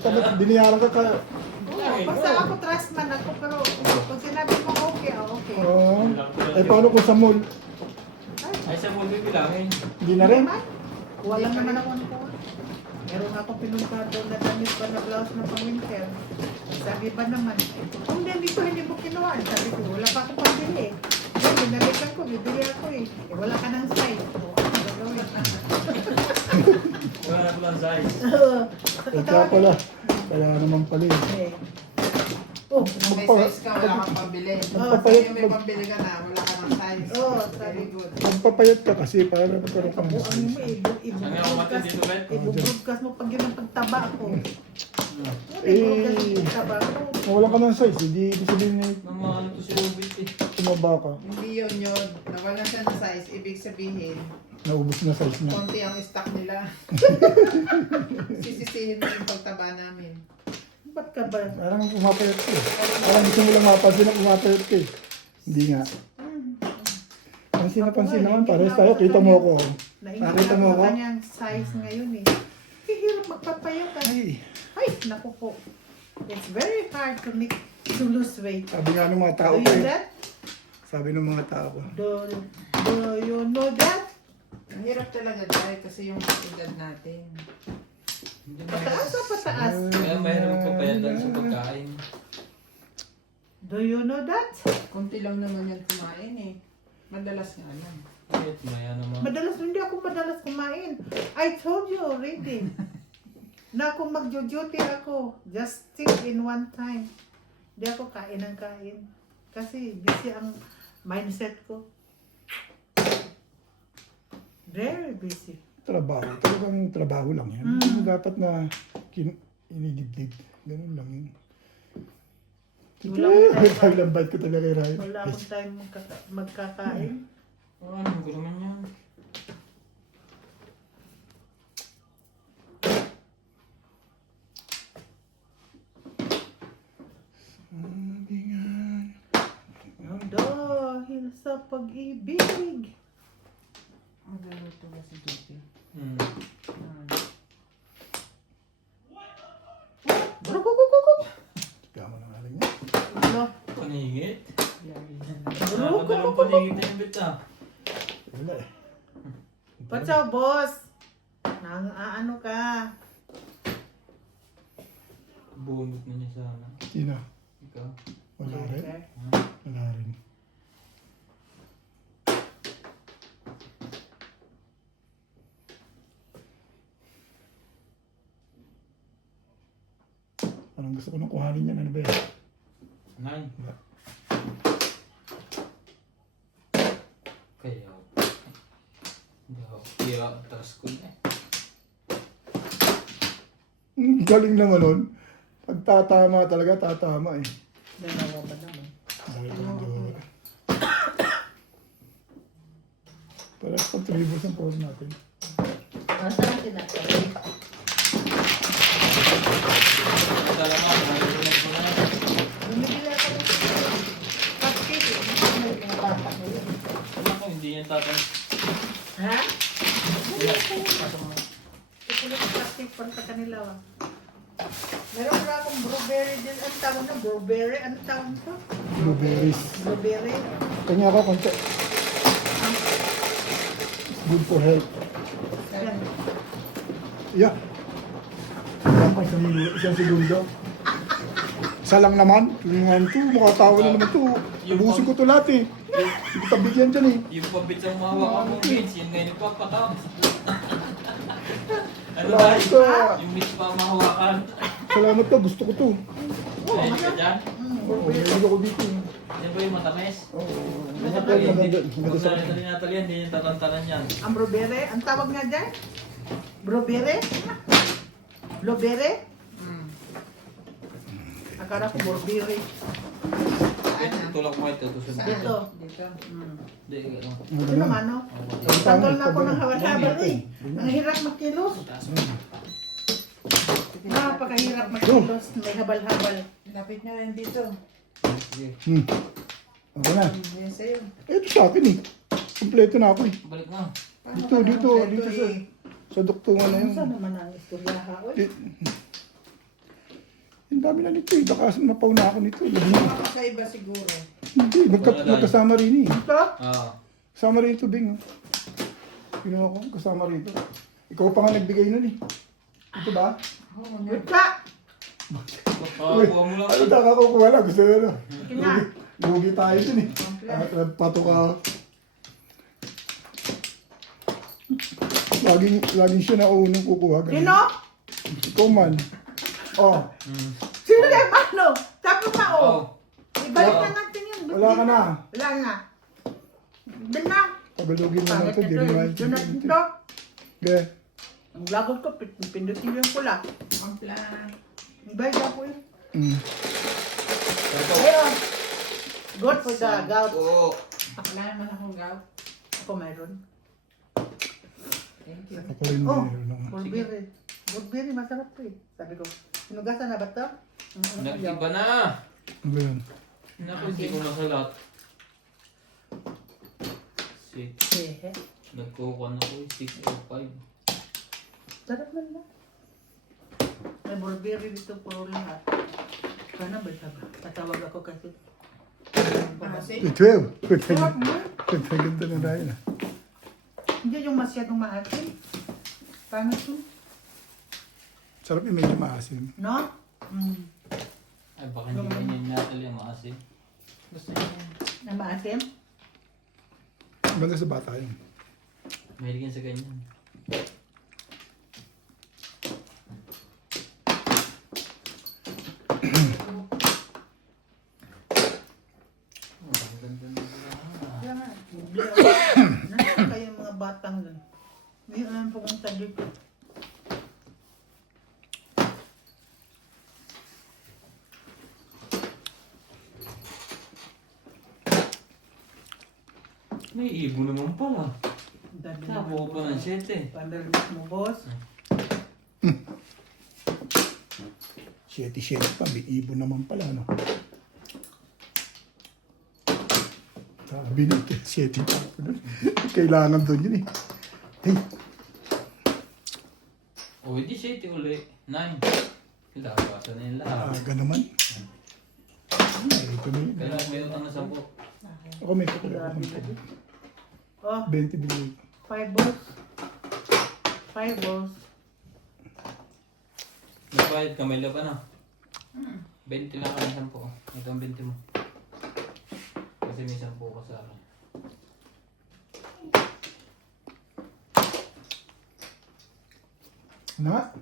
Tamad, biniyaran ka ka. Basta ako trustman ako, pero pag sinabi mo okay, okay. Oh. Eh, paano kung sa mall? Ay, sa mo bibilangin. Hindi na rin? Kuha lang naman ako ng kuha. Meron ako pinunta doon na damit pa na blouse na pang-winter. Sabi ba naman, kung hindi mo kinuha. Sabi ko, wala pa akong pambili. Yan, binalikan ko, bibili ako eh. Wala ka ng size. O, ano gagawin? Wala na lang size. Kaya pala. Kaya naman pala eh. Oh, Kung may size ka, wala kang pambili. Magpapayat, Kung may pambili ka na, wala ka ng size. Oh, Very good. magpapayat ka kasi para magkaroon ka ng kabuang mo size. eh. Saan nga umatin dito, Bet? Ibubroadcast mo pag yun ang pagtaba ko. Eh, Ibubroadcast mo pagtaba ko. Wala ka ng size, hindi ibig sabihin na Nang mga ano to si Robit eh. tumaba ka. Hindi yun. Nawalan siya ng size. Ibig sabihin, Naubos na size niya. konti ang stock nila. Sisisihin mo yung pagtaba namin. Ba't ka ba? Parang umapayat ka eh. Parang gusto mo lang mapansin na umapayat ka eh. Hindi nga. Pansin na pansin naman, parehas tayo. Kita mo ako. Naingat Nakita mo ako ako? sa kanyang size ngayon eh. Hirap magpapayo ka. Ay, Ay, naku po. It's very hard to lose weight. sabi nga ng mga tao Do ko you eh. that? Sabi ng mga tao ko. Do you know that? Ang hirap talaga dahil kasi yung edad natin. Hindi Pataas o pataas? Kaya mahirap magpapayadan sa pagkain. Do you know that? Kunti lang naman yan kumain eh. Madalas nga lang. Kahit maya naman. Hindi ako madalas kumain. I told you already. Na kung magjo-duty ako, just stick in one time. Hindi ako kain ng kain. Kasi busy ang mindset ko. Very busy. Trabaho. Talagang trabaho lang yan. Hindi mo dapat na inidibdib. Ganun lang yun. Wala akong time. Paglambay ko talaga yung Ryan. Wala akong time magkakain. Ano ko naman yan? Ang dahil sa pag-ibig. Magluluto ba si Duty? Hmm. Brukukukukuk. Kaya mo na niya. Ano? Paningit? Bro, Madalang paningit na yung bit ah. Wala eh. Patsaw, boss. Nang ano ka? Bunot na niya sana. Sino? Ikaw. Wala rin. Wala rin. Parang gusto ko nang kuhanin yan. Ano ba yan? 9. Wala. Kaya. Hindi ako. Kaya taras ko na eh. Galing naman nun. Pag tatama talaga, tatama eh. Dalawa ba naman? Dahil medyo... Parang contribute ang phone natin. Saan tinatawag? Kala mo, narinig ko na. Bumibili ako ng cupcake. Ano yung mga bata mo yun? Wala ko, hindi yan tatang. Ha? Wala. Pasok mo. Ito yung cupcake para sa kanila. Meron pala akong blueberry din. Ang tawag na blueberry? Ano tawag nito? Blueberries. Blueberry. Kanya ako konti. Good for health. Yan. Yeah. Isang segundo. Isa lang naman. Tingnan to. Makatawa na naman to. Ubusin ko to lahat eh. Hindi ko tabigyan dyan eh. Yung pabit sa mahawak mo, Vince, yun ngayon nagpapatap. Ano Salamat ba? to. Yung Vince pa mahawakan. Salamat to. Gusto ko to. Ay, ka dyan? Oo, meron ako dito. Yan ba yung matamis? Oo. Maganda Maganda. Maganda sa rin natin yan, hindi yung tatantanan yan. Ang blueberry? Ang tawag nga dyan? Blueberry? Blueberry? Mm. Akala ko blueberry. Tulak mo ito, susunod. Saan? Dito. Dito. Hindi, ano. Ito naman, no? Tanggal na ako ng hawal-hawal eh. Ang hirap magkilos. Napakahirap magkilos. May habal-habal. Lapit na rin dito. Sige, Ako na. Yan sa'yo. Ito sa akin eh. Kompleto na ako eh. balik na. Paano Dito, ka dito, naman dito ito sa... eh? Sa duktungan na yun. Saan naman ang istorya ha? Uy, Eh, ang dami na nito eh. Baka mapaw na ako nito. Kakaiba siguro. Hindi, magkasama rin eh. ito? Kasama rin ito, Bing. Ginawa ko, kasama rito. Ikaw pa nga nagbigay nun eh. Ito ba? Oo, Wait ka! Pakakuha mo lang. Ano nakakukuha lang? Gusto nyo na. Sige nga. Lugi tayo dun eh. Pato ka. Laging siya na unang kukuha. ganun. Sino? Ikaw man. Oh, Sino na paano? Tapos na oh. Oh. Ibalik na natin yun. wala ka na. Wala na. Doon na. Tagalogin mo lang Pangit ito. ito. Di rin Doon na maintindihan ito. dito. Okay. Ang lagod ko, pindutin yung pula. Ang plan. Ibalik ako eh. Mm. Ayun. Good for the gout. Oo. Wala naman akong gout. Ako mayroon. Thank you. Ako rin Oh, mayroon ako. Burberry. Burberry, masarap to eh. Sabi ko, sinugasan na ba to? Nag-iba na. Ano ba yun? Naku, hindi ko nasalat. Six. Eh, Nagkukuha na ko 605. sarap man na. May Burberry dito puro lahat. Sana ba sabi? Tatawag ako kasi. Kasi, 12. Good Sarap mo. ganda na dahil ah. Hindi yung masyadong maasim. Paano to? Sarap yung medyo maasim. No? Mm. Ay, baka hindi ganyan natin yung maasim. gusto niya. Na maasim? Ganda sa bata yun. Mahilig yan sa ganyan. Oh, ang ganda na Kaya nga, nasaan kayo yung mga batang doon? Hindi naman pumunta dito. May ibon naman pala. Ang dami Sapo pa ng 7. Pandalis mo, boss. 7 pa. May ibon naman pala, no? Sabi nito, 7 pa. Kailangan doon yun eh. Hey, O, hindi 7 uli. 9. Kailangan na yung lahat. aga naman. Ay, ito na yun. Kailangan may utang na 10. Ako may kukuha. Grabe na din. Oh, 20 bilhin. 5 balls. 5 balls. Nagbayad ka, may laban na. 20 lang kami 10. Ito ang 20 mo. Kasi may 10 ka sa akin. Na?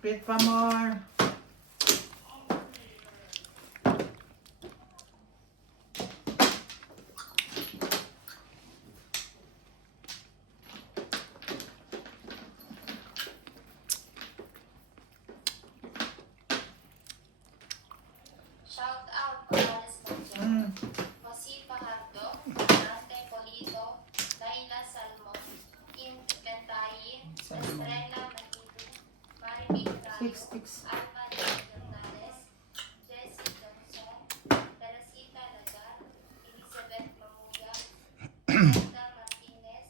Pit pa more. Shout out Corrales Concha, Mm. Jose Fajardo, Dante Polito, Laila Salmon, Kim Bentayin, Estrella Makibu, Maribel Rayo, 6. Alma Gonzales, Jessie Johnson, Teresita Lagar, Elizabeth Mamuga, Brenda Martinez,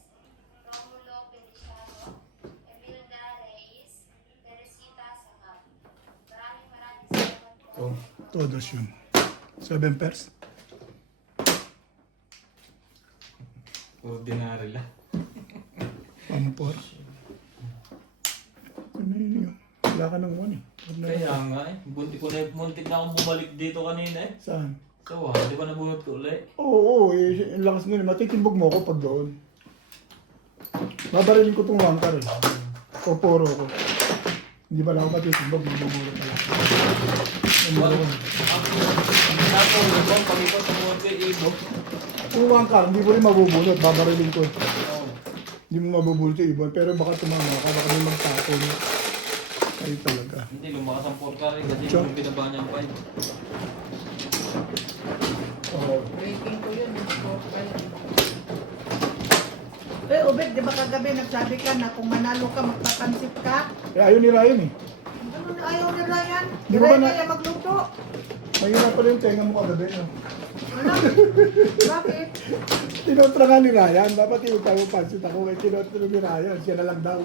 Romulo Feliciano, Emilda Reyes, Teresita Sangap. Maraming salamat po. Oh, todos yun. 7 pairs. Ordinary lang. Pampor. Ano yun yun? Wala ka ng 1 eh. Huwag na- Kaya nga eh. Muntik na akong bumalik dito kanina eh. Saan? So, di ba nabunot ko ulit? Oo, eh, ang lakas nun eh. Matitimbog mo ako pag doon. Babarilin ko tong wangkar eh. O poro ko. Hindi ba lang ako matitimbog? Hindi mo muna pala. Ano ba ako? Tapos, yung bang pag-ikot sa buwan ko yung ibon. Yung wangkar, hindi mo rin mabubunot. Babarilin ko. Oo. Hindi mo mabubunot yung ibon. Pero baka tumama ka. Baka may magtapon. Ay talaga. Hindi, lumakas ang porka rin kasi Sure. yung binaba niyang pipe. Oo. Breaking ko yun. Score pa yun. Ubed, di ba kagabi nagsabi ka na kung manalo ka, magpapansit ka? Eh, ayaw ni Ryan eh. Ano na ayaw ni Ryan? Di ba Ryan na- kaya magluto. Mahirap pala yung tenga mo kagabi. No? Ano? Bakit? Tinotra nga ni Ryan. Dapat yung pansit ako. Eh, tinotra ni Ryan. Siya na lang daw.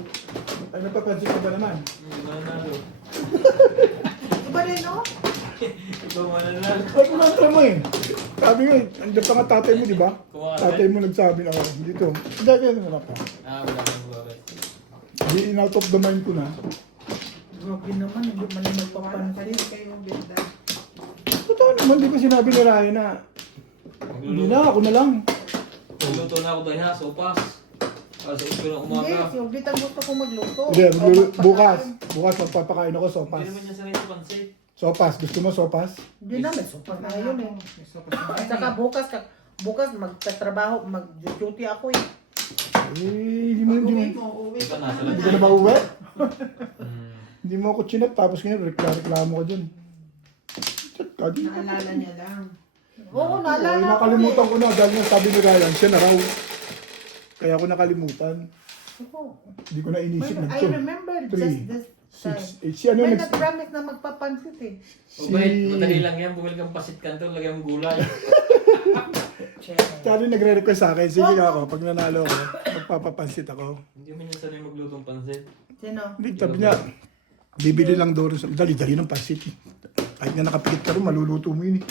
Ay, napapansit ka ba naman? Mananalo. Iba rin, no? Ikaw mananalo. Ay, tinotra mo eh. Sabi nga, andyan pa nga tatay mo, di ba? Kumakagay? Tatay mo nagsabi na ako. Dito. Dahil yan naman ako. Wala kang buwari. Di in-out of the mind ko na. Grabe naman, hindi man yung Paano magpapansit. kayo benda? Totoo naman, di ba sinabi ni Ryan na hindi na, ako na lang. Magluto na ako dahil ha, sopas. Sa uso ng Hindi, umaga. si Ubed ang gusto ko magluto. Hindi, O bukas. magpakain. Bukas magpapakain ako Hindi sopas. naman niya sanay sa pansit. Sopas. Gusto mo sopas? Hindi na, may super na yun eh. Gusto ko sa At saka bukas magtatrabaho, mag-duty ako eh. Eh, hindi mo, Uwi mo, uwi Ikaw ka nasa na. hindi ka na mauwi. Hmm. Hindi mo ako chinat, tapos ngayon, reklamo ka dyan. Chat ka din. Naalala niya lang. Oo, Ay, naalala ko nakalimutan eh. ko na, dahil nga sabi ni Ryan, siya na raw. Kaya ako nakalimutan. Oo. Hindi ko na inisip na I ito. remember Three, just this 6, time. 8. Si ano May next? nag-promise na magpapansit eh. O wait, madali lang yan. Bumili kang pasit kanto, lagyan mo gulay. Charlie nagre-request sa akin, sige ako, pag nanalo ako, magpapapansit ako. Hindi mo niya sanay maglutong pansit. Sino? Hindi, sabi niya, bibili lang doon. Dali-dali ng pansit. Eh. Kahit nga nakapikit ka rin, maluluto mo yun eh.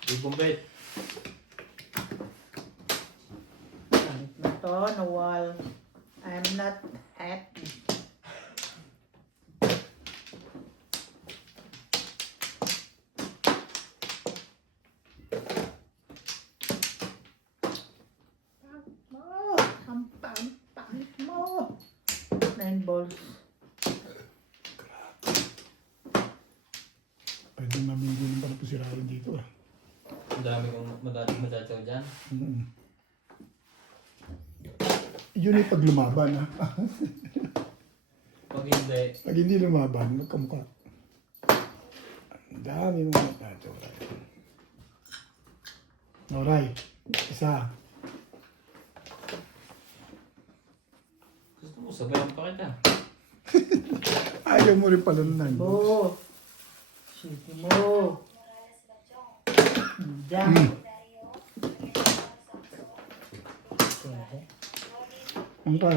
Hindi kumpet. Na to, Nawal. I'm not happy. Oh, ang pangit mo. 9 balls. Pwede mamili pa na po si Ryan dito ah. Ang dami kong madadyaw dyan. Mm. Yun yung pag lumaban ah. Pag hindi, Pag hindi lumaban, magkamukha. Ang dami mong matataw, Ryan. Noray, isa. gusto mo sabayan pa kita. Ayaw mo rin pala nun. Bo. Sige mo. Diyan. Ang ka.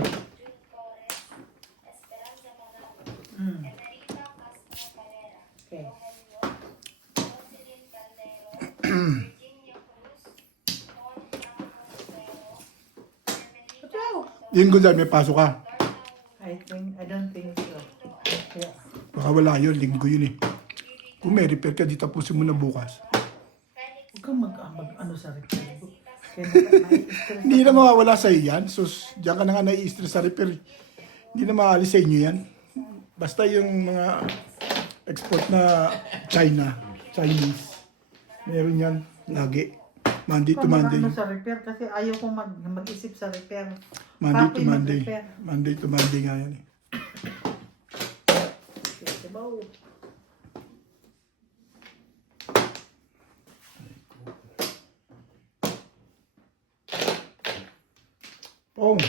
Mm. Emerita Castro Calera, Okay. Jocelyn Caldero, Virginia Cruz, Paul Franco Rivero, Carmelita Yun Gonzal, may pasok ka. I don't think so. Yeah. Baka wala yun, linggo yun eh. Kung may repair ka, di tapusin mo na bukas. Huwag kang ano sa repair. Kaya na-stress Hindi na mawawala sa yan. So, diyan ka na nga nai-stress sa repair. Hindi na maalis sa inyo yan. Basta yung mga export na Chinese. Meron yan, lagi. Monday to Monday. Ano sa repair kasi ayaw kong mag-isip sa repair. Monday to Papi Monday. mag-repair. Monday to Monday nga yan eh. Sige ba? Pong,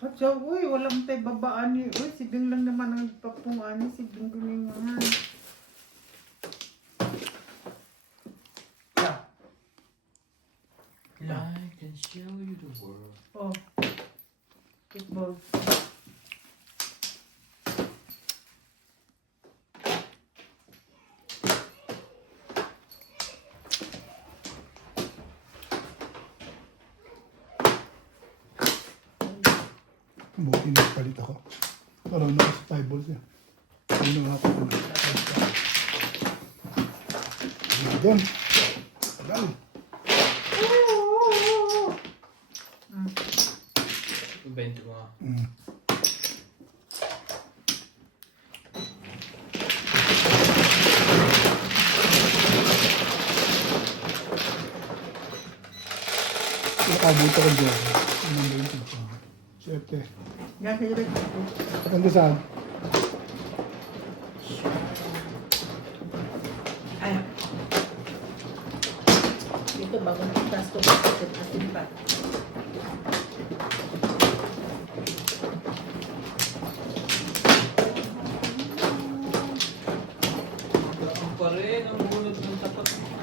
At siya, uy, walang tayo babaan ni, uy, si Bing lang naman ang papungan ni, si Bing Bing I can show you the world. Oh. Football. buti nagpalit ako. Parang na sa 5 balls yan. Ano nga ako na. Doon. Tagal. Bento mo. Mm. Nakabuto ko dyan. Ano ba yung picture? Siyempre. Yan, kaya rin. Kanda saan? Ito, bagong pitas ko. Asin pa. Ang pa rin, ang bunot ng tapat mo.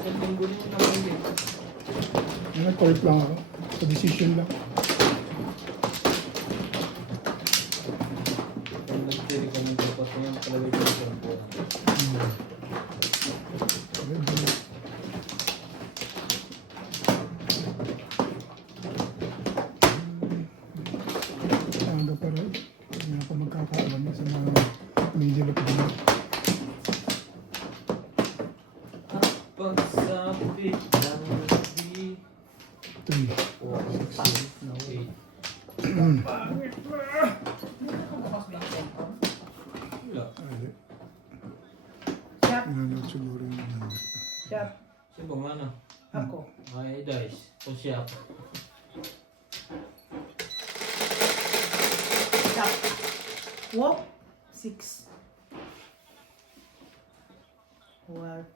Kanyang bunot ng hindi. Nag-correct lang ako. Sa decision lang. Kung nag-tiri ka ng tapat mo, yung palagay ko sa buwan. Aga pa rin. Hindi ako magkakaalam sa mga middle of the night. At pagsapit ng gabi, 3. 4, 6, 8. Bukas din yung cellphone. Wala. Siap. Inalot siguro yung number. Siap. Sino bang mana? Ako. Ay, dice. O siya. Siap. Walk. 6. Well,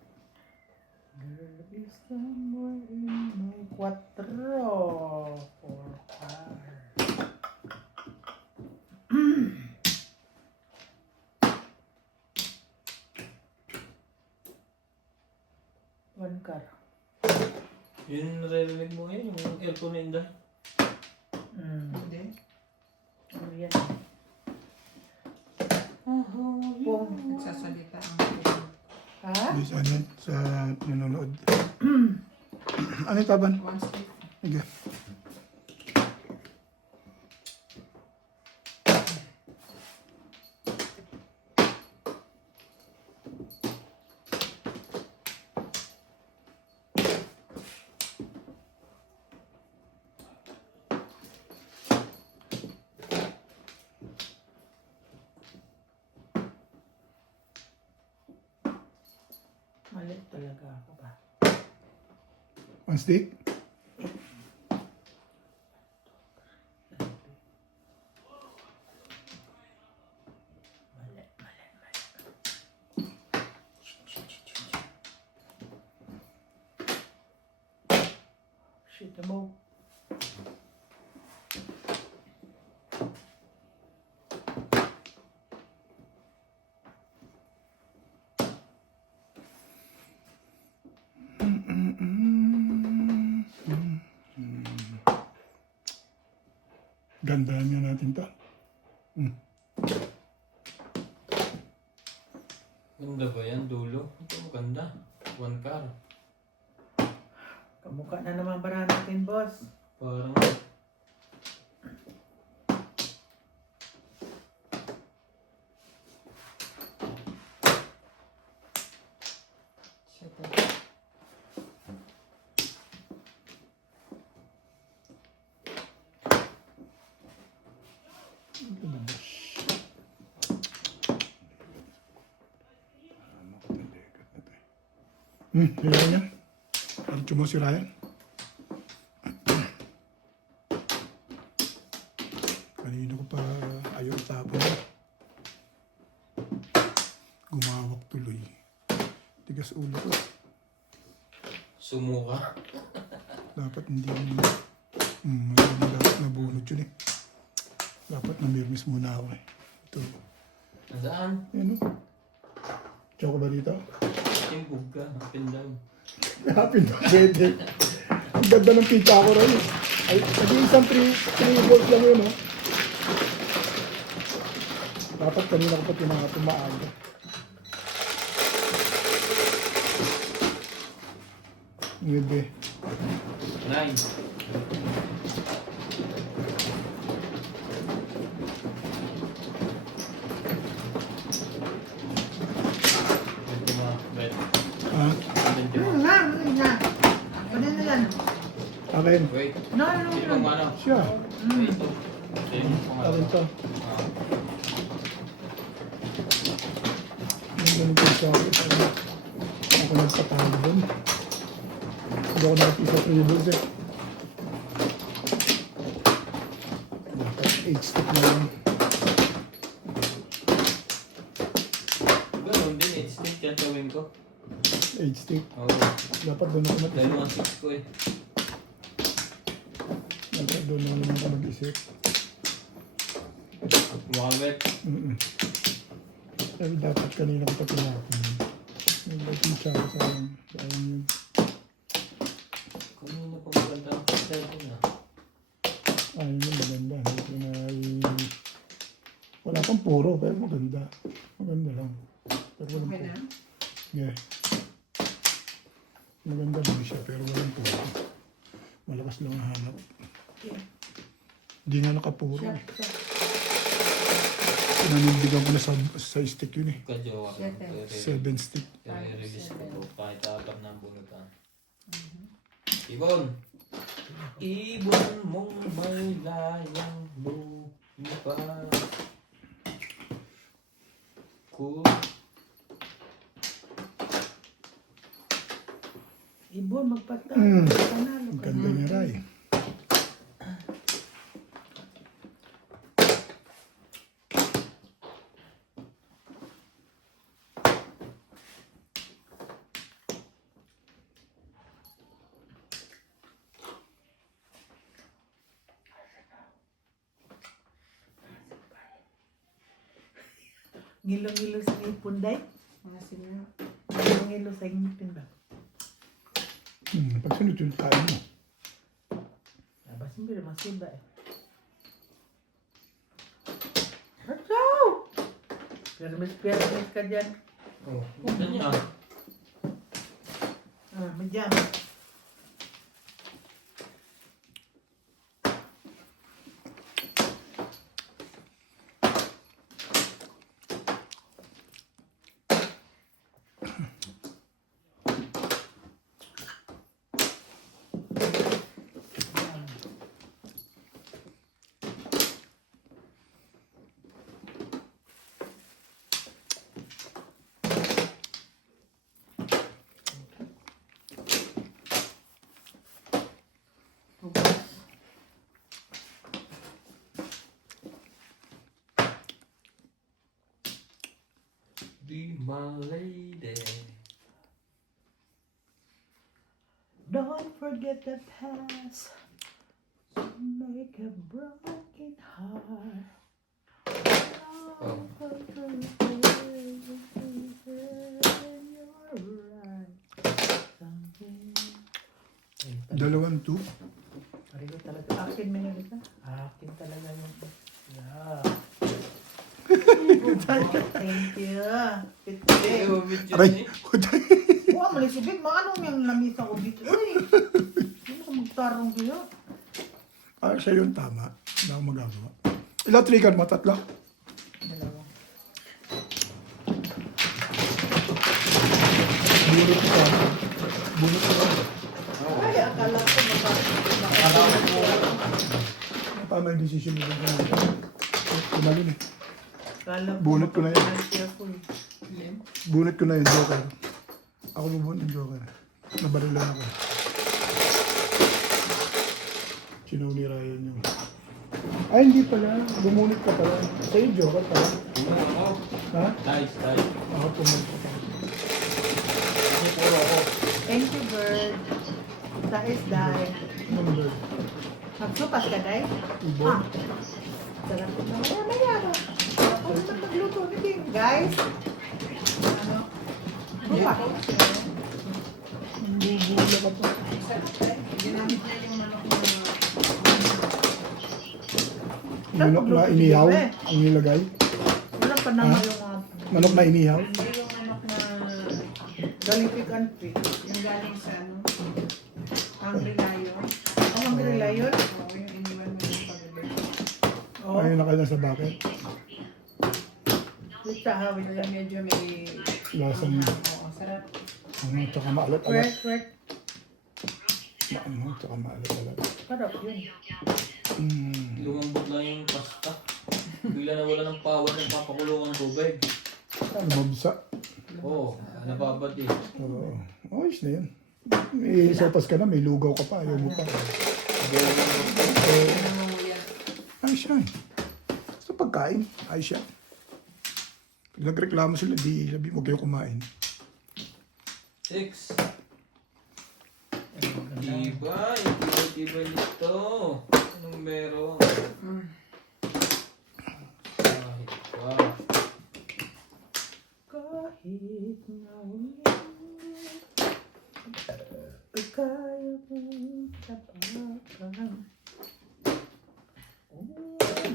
there is somewhere in my cuatro. 4 One car. Yun naririnig mo ngayon, yung aircon na inday. Hindi. Ano yan? Nagsasalita ang phone. Ha? Bis, ano yan? Sa nanonood. Ano yung taban? One stick. Sige. Mali talaga ako ba? One stick. Mali. Shit, mo. Gandaan nga natin to. Ganda ba yan, dulo? Ito maganda. One car. Kamukha na naman bara natin, boss. Parang Hilaw niya. Diretso mo si Ryan. Kanina ko pa ayaw itapon. Gumawak tuloy. Tigas ulo ko. sumuka. Dapat hindi hindi dapat nabunod yun eh. Dapat namirmis muna ako eh. Ito. Nasaan? Yan o. Choco ba dito? Timbog ka. Up and down. Happy na pwede. Ang ganda ng pizza ko rin. Ay, nag-iisang 3 volts lang yun, oh. Dapat kanina ko pa tumaag. Nebe. 9. Bet. Ha? Ano na yan? Akin. Wait. No. Sino bang ano? Siya. Wait. Sino bang Akin to. Ah. Ang ganun pizza ko. Ako nagpatalo dun. Hindi ako nakapisa 3 volts eh. Dapat 8 stick na lang. Ganun din, it's stick yan gawin ko. 8 stick. Oo. Dapat doon ako mag-isip. Dalawang 6 ko eh. Dapat doon ako mag-isip. Kumamit. Sabi dapat kanina ko pa tinapin. Nag-teach ako sa akin. Sayang yun. Kanina pa maganda ang pagkain ah. Ayun yun, maganda. Hindi na wala pang puro, pero maganda. Maganda lang. Pero walang Okay puro. na? Yeah. Maganda din siya, pero walang puro. Malakas lang ang hanap. Hindi nga nakapuro. Pinanindigan ko na sa stick yun eh. Kajowa. Siyete. 7 stick. I-release ko po kahit apat na bunutan. Ibon! Ibon mong may layang lupa. Ko. Ibon, magpatalo. Mm. Panalo Ang ka. ganda niya, Ray. Ngilo-ngilo sa ngipon, day. Mga senior. Ngilo-ngilo sa ngipin ba? Pag sunod yung kain mo. Basta hindi naman siba eh. Hachaw! Permis ka dyan. Oh, gusto niya. Madyan. Be my lady. Don't forget the past. Make a broken heart. Oh. Dalawang 2. Arigo talaga. Akin mo yun ito? Akin talaga yun. Yeah. Thank you. Pitpit. Aray! Wah, malisubig. Maano yung lamisa ko dito? Uy! Hindi ko magtarong kayo. Siya yun tama. Hindi ako magagawa. Ilang trigger mo? 3? Dalawa. Bunot ko pa. Bunot ko pa. Ay, akala ko Tama yung decision mo. Tumalun eh. Akala Bunot ko na yun. makapagpapalsi ako eh. Bunot ko na yung joker. Ako bubunot yung joker. Nabarilan ako. Sinuli Ryan yung... Ay, hindi pala. Bumunot ka pala. Sa'yo joker pala. Ako. Ha? Nice. Ako pumunot ka pala. Kasi puro ako. Thank you, bird. Sa isday. Ano ba? Magsupas ka, day? Ibo? Ah. Sarap ko naman. Mamaya ba? Ako naman magluto. Hindi, guys. Ano? Buka. Bubula ka pa. Ginamit niya yung manok na Manok na inihaw ang nilagay. Wala pa naman Ha? yung mga Manok na inihaw. hindi yung manok na Galific and Fit. yung galing sa ano Hungry Lion. Ang mga grila yun? Oo, yung iniwan mo yung pagkabi. Oo. Ayun na kayo sa bucket. Sa hawit Pero ka. medyo may Lasang oo, sarap. tsaka maalat-alat. Kwek. Tsaka maalat-alat. Parang yun. Lumambot lang yung pasta. Bigla na wala ng power ng papakulong ng tubig. Ano mabisa? Oo, nababad eh. Oo. Ayos na yun. May sopas ka na, may lugaw ka pa, ayaw mo pa. Nangunguya. Ayos yan. Sa pagkain, ayos yan. Pag nagreklamo sila, di sabi mo kayo kumain. 6. Ayun, ganda. Tibay nito. Anong meron? Kahit pa. Kahit na kaya kong tapakan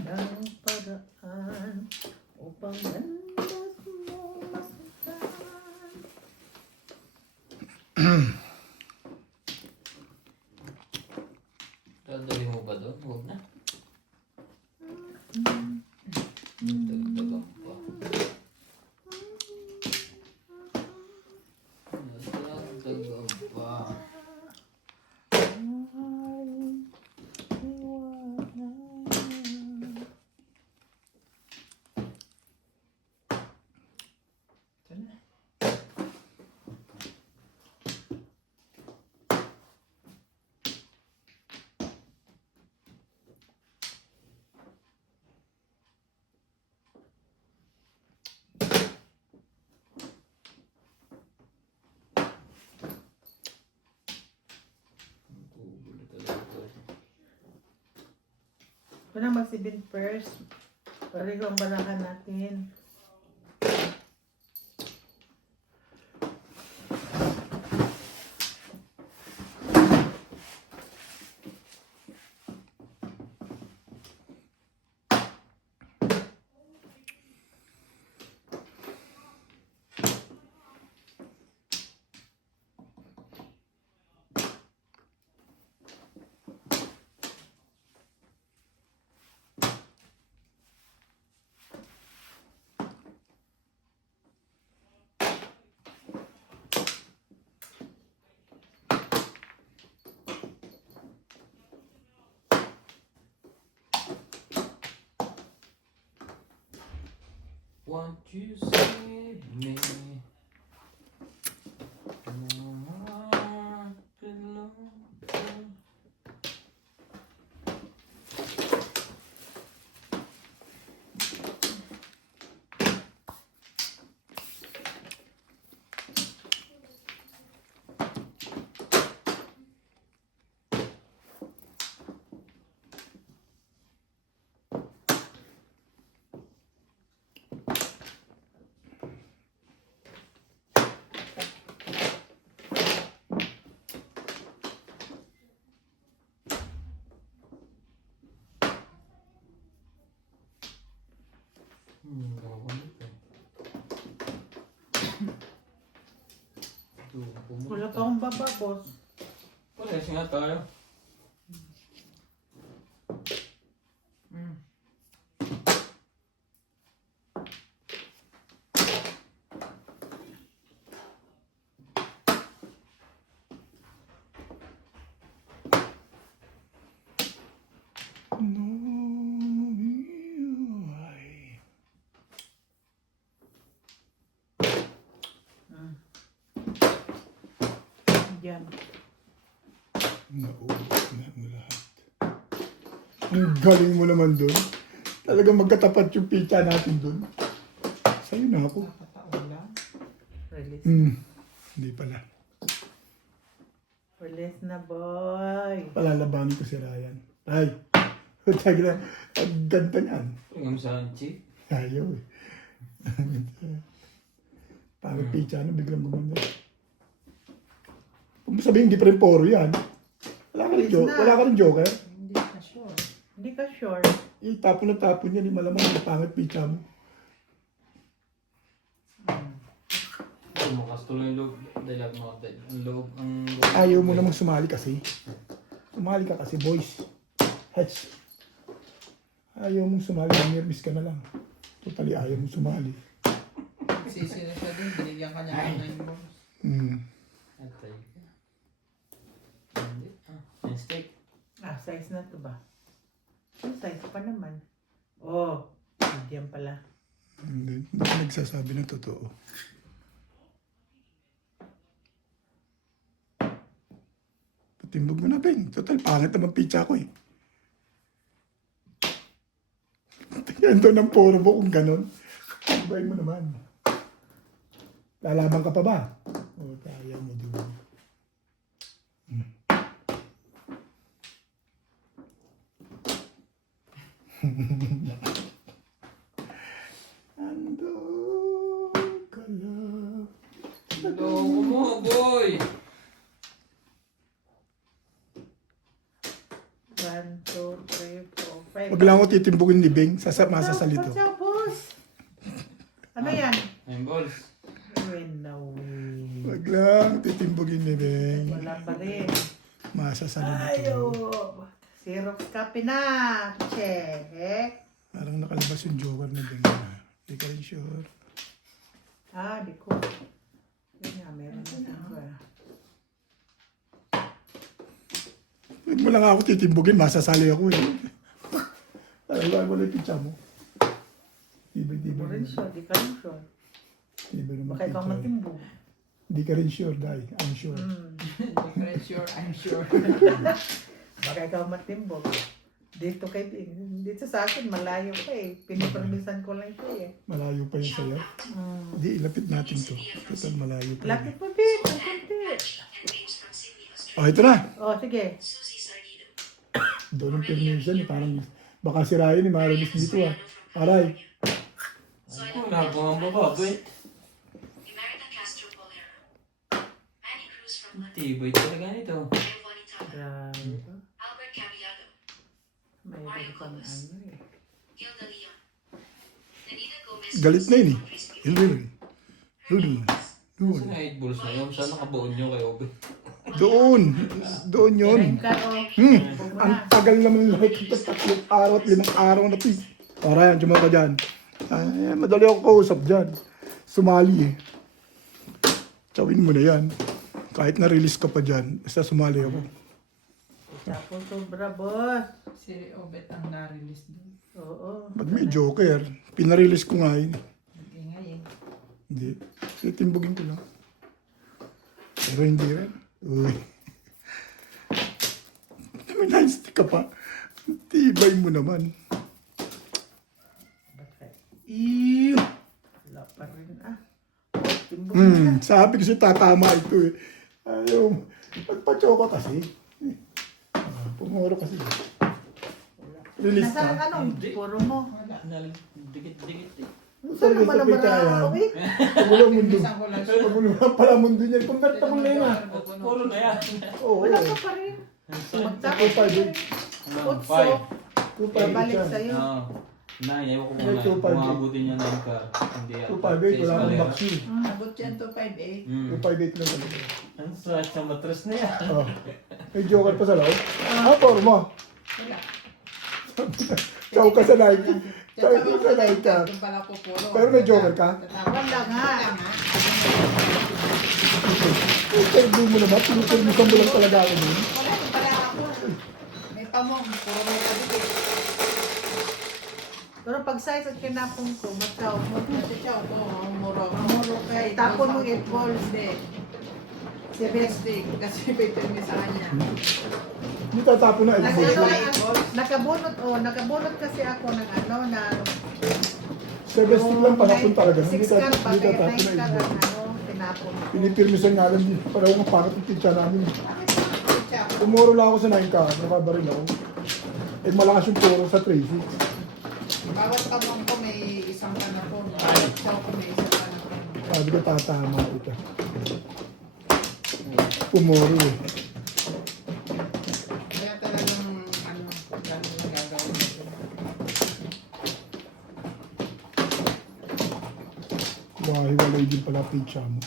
ang paraan upang landas mo masuktan. Dadali mo ba doon? Huwag na. Dagdagan pa. Dagdagan pa. Ito na. Gugulo talaga ito. Ito na magsibin first. Pari ko ang barahan natin. Won't you save me? My heart belongs to gawa nito. Ito, pumunta. Wala pa akong baba, boss. Parehas nga tayo. Yan. Naubos na ang lahat. Ang galing mo naman doon. Talagang magkatapat yung pizza natin doon. Sa'yo na ako. Nakataon lang. Release. Hindi pala. Release na, boy. Palalabanin ko si Ryan. Ay! Tagi na. Ang ganda niyan. Tingnan mo sa Hanchi. Ayaw eh. Parang pizza na biglang gumanda. Kung sabihin, hindi pa rin poro yan. Wala ka rin, wala ka rin joker. Hindi ka sure. Hindi ka sure. Tapon na tapon yan. Malamang yung pangit pizza mo. Bumakas tuloy yung loob. Dahil ang loob. Ayaw mo namang sumali kasi. Sumali ka kasi, boys. Heads. Ayaw mong sumali. Nervous ka na lang. Totally ayaw mong sumali. Sisi na siya din. Binigyan ka niya ng 9 balls. Atay ka. Hindi. Mistake. Size na to ba? Yung size pa naman. Oh, medium pala. Hindi ka nagsasabi ng totoo. Patimbog mo na, Beng. Total, pangit naman pizza ko eh. Tingnan doon ng puro mo kung gano'n. Ibahin mo naman. Lalaban ka pa ba? O, tayo. Ayaw mo doon. Ando ka lang. Loko mo, boy! 1, 2, 3, 4, 5. Huwag lang ako titimbugin ni Beng. Masasalito. What's up, boss? Ano yan? Ayun, balls. Win na win. Huwag lang titimbugin ni Beng. Wala pa rin. Masasalito. Ayo. Xerox copy na. Check. Parang nakalabas yung joker ni Beng. Hindi ka rin sure. Di ko. Yun nga, meron na ako. Huwag mo lang ako titimbugin. Masasali ako eh. Alam mo lang yung pizza mo. Di mo rin siya. Di ka rin sure. Baka ikaw matimbog. Hindi ka rin sure, Dai. I'm sure. Different sure, I'm sure. Baka ikaw matimbog. Dito kay dito sa akin, malayo pa eh. Pinipermisan ko lang ito eh. Malayo pa yun sa'yo. Hindi, ilapit natin to. Total, malayo pa yun. Lapit mo, Pete. Ang konti. Oh, ito na. Sige. Doon ang permission eh. Parang baka sirayin ni Marilis dito ah. Aray. Ako, nakakuha ang baba, boy. Tibay talaga nito. Grabe. Mayroon kang ano eh. Galit na yun eh. Doon. Saan na 8 balls na yun? Saan nakabaon nyo kay Obe? Doon. Doon yun. Kinain ka o. Ang tagal naman lahat ito. 3 araw at 5 araw na ito eh. Para yan, tsuma ka dyan. Ay, madali ako kausap dyan. Sumali eh. Tsawin mo na yan. Kahit na-release ka pa dyan, basta sumali ako. Tapos sobra, boss. Si Obet ang na-release doon. Oo. Ba't may joker? Pinarelease ko nga yun. Hindi nga eh. Hindi. Titimbugin ko lang. Pero hindi rin. Uy. May nine-stick ka pa. Tibay mo naman. Bakit? Ew! Wala pa rin ah. Timbog na. Sabi ko siya tatama ito eh. Ayaw. Magpa-choco kasi. Pumuro kasi. Release Nasaan ka. ano? Puro mo. Wala. Dikit-dikit eh. Saan naman ang marami? Okay? Pagulo mundo. Isang ko lang siya. Pagulo pala mundo niya. Convertible na yun ah. Puro na yan. Oo. Wala ka pa rin. Magtapos ka rin. Utso. 2.5 Balik siya. sa'yo. Nine, ewan ko May kung 2.5. maabutin niya 9 ka. Hindi yan. 2.5 wala akong vaccine. Abot yan to 5'8". 2.5 lang talaga. Ang sarap sa matras na yan. Oh. May joker pa sa loob. Poro mo. Wala. Chow ka sa night. Chow ka sa night ka. Doon pala po puro. Pero may joker ka? Wala nga. Interview mo naman. Pinupermisan mo lang talaga ako dun. Wala, doon pala ako. May pamong, puro may kabit. Pero pag size at kinapong ko, magkaw mo. Kasi siya, ito, muro. Muro kay tapon mo 8 balls. Hindi. 7 Plastic. Kasi may permi sa kanya. Hindi tatapon na. Nakabunot kasi ako ng ano, na 7 stick lang panapon talaga. 6 Hindi car pa, tatapon kaya 9 na car ibo. ang ano, tinapon ko. Pinipirmisan nga lang. Para akong pangat yung pizza namin. Siya, Tumuro lang ako sa 9 ka. Nakabaril ako. Eh malakas yung puro sa 3-6. bawat pamong ko may isang kanapon. Bawat chow ko may isang kanapon. Sabi ko tatama ito. Pumuro eh. Kaya talagang, ano, ganun na gagawin. Mahiwalay din pala pizza mo.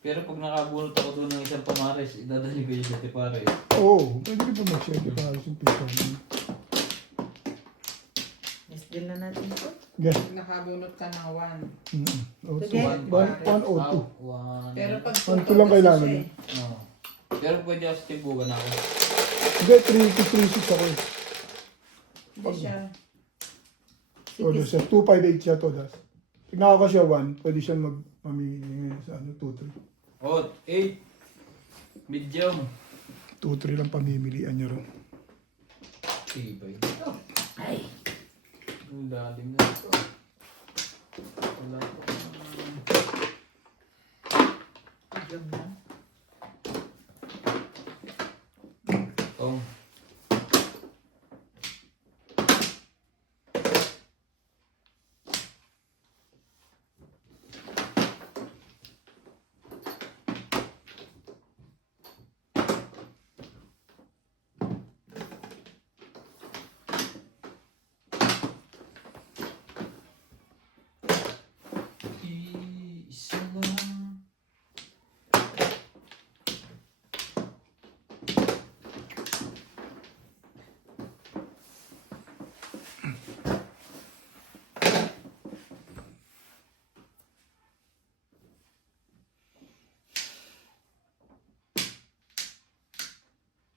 Pero pag nakabunot ako doon ng isang pamares, idadali ko yung sa tipare. Oo, pwede ka pa mag-share ka para sa pizza mo. Yes, din na natin ito. Okay. Pag nakabunot ka ng 1. Oh, Sige. 1 o 2. One. Pero pag Ang tulang kailangan kasi niya. Oo. Pero pwede ako sa timbugan ako. Hindi, 3-6 ako eh. Hindi siya. Todo siya. 258 siya todas. Tignan ko siya 1. Pwede siya mamili sa ano, 2-3. Oh, 8. Medium. 2-3 lang pamimilian niya ron. Tibay. Ang lalim na ito. Wala ko. Diyan na. Tong. Isa lang.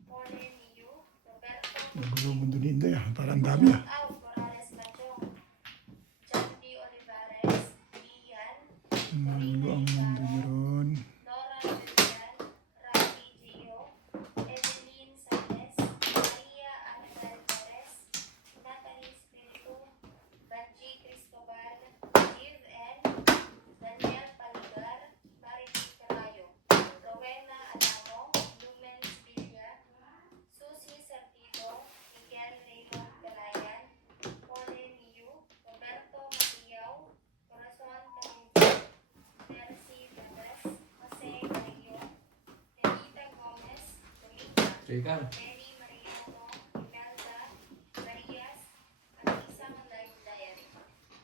Pone Niu, Roberto Nagulo mundo ni Inday ah. Parang dami ah. Au Morales Machong, John B. Olivares, Ian, Nagulo ang mundo niya ron. Nora Vivian, Rafi Gio, Evelyn Sanes, Maria Angel Perez, Natalie Espiritu, Banji Cristobal, Eve N, Daniel Paligar, Marilu Carayo, Rowena Adamo, Lumen Villa, Susie Sartido, Miguel Raymond Pelayan, Pone Niu, Roberto Matiyaw, Corazon Tamuco, Mercy Valdez, Jose Mario, Nenita Gomez, Dominga, Teka. Mary Mariano, Imelda, Marias, at isang live diary.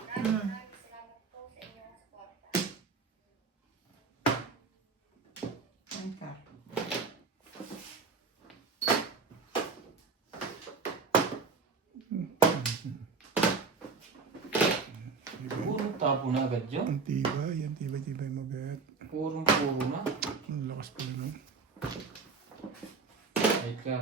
Maraming salamat po sa inyong suporta. Anchor. Puro tapo na agad yun. Ang tibay, ang tibay magat. Puro na. Ang lakas pala nun. Teka.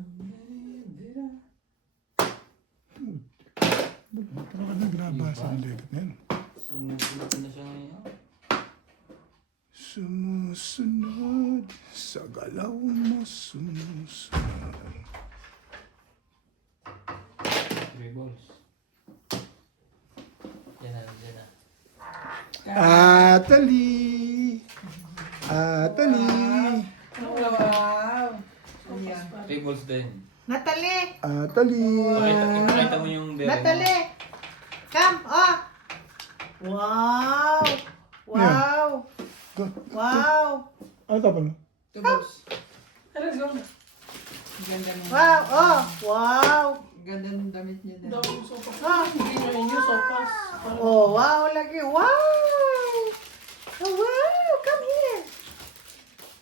Sumibira. Parang ka nagrabasa ang legat na yan. Sumusunod na siya ngayon. Sumusunod sa galaw mo sumusunod. Three balls. Yan na, yan na. Atali! Atali! Wow! Ayan. Three balls din. Natalie! Atali! Pakita mo yung dere mo. Natalie! Come! Oh! Wow! Wow! Go. Wow! Ano tapon mo? Tubos. Ang ganda ng... Wow! Oh! Wow! Ang ganda ng damit niya dahil. Ah. Oh, wow lagi. Wow! Oh, wow! Come here!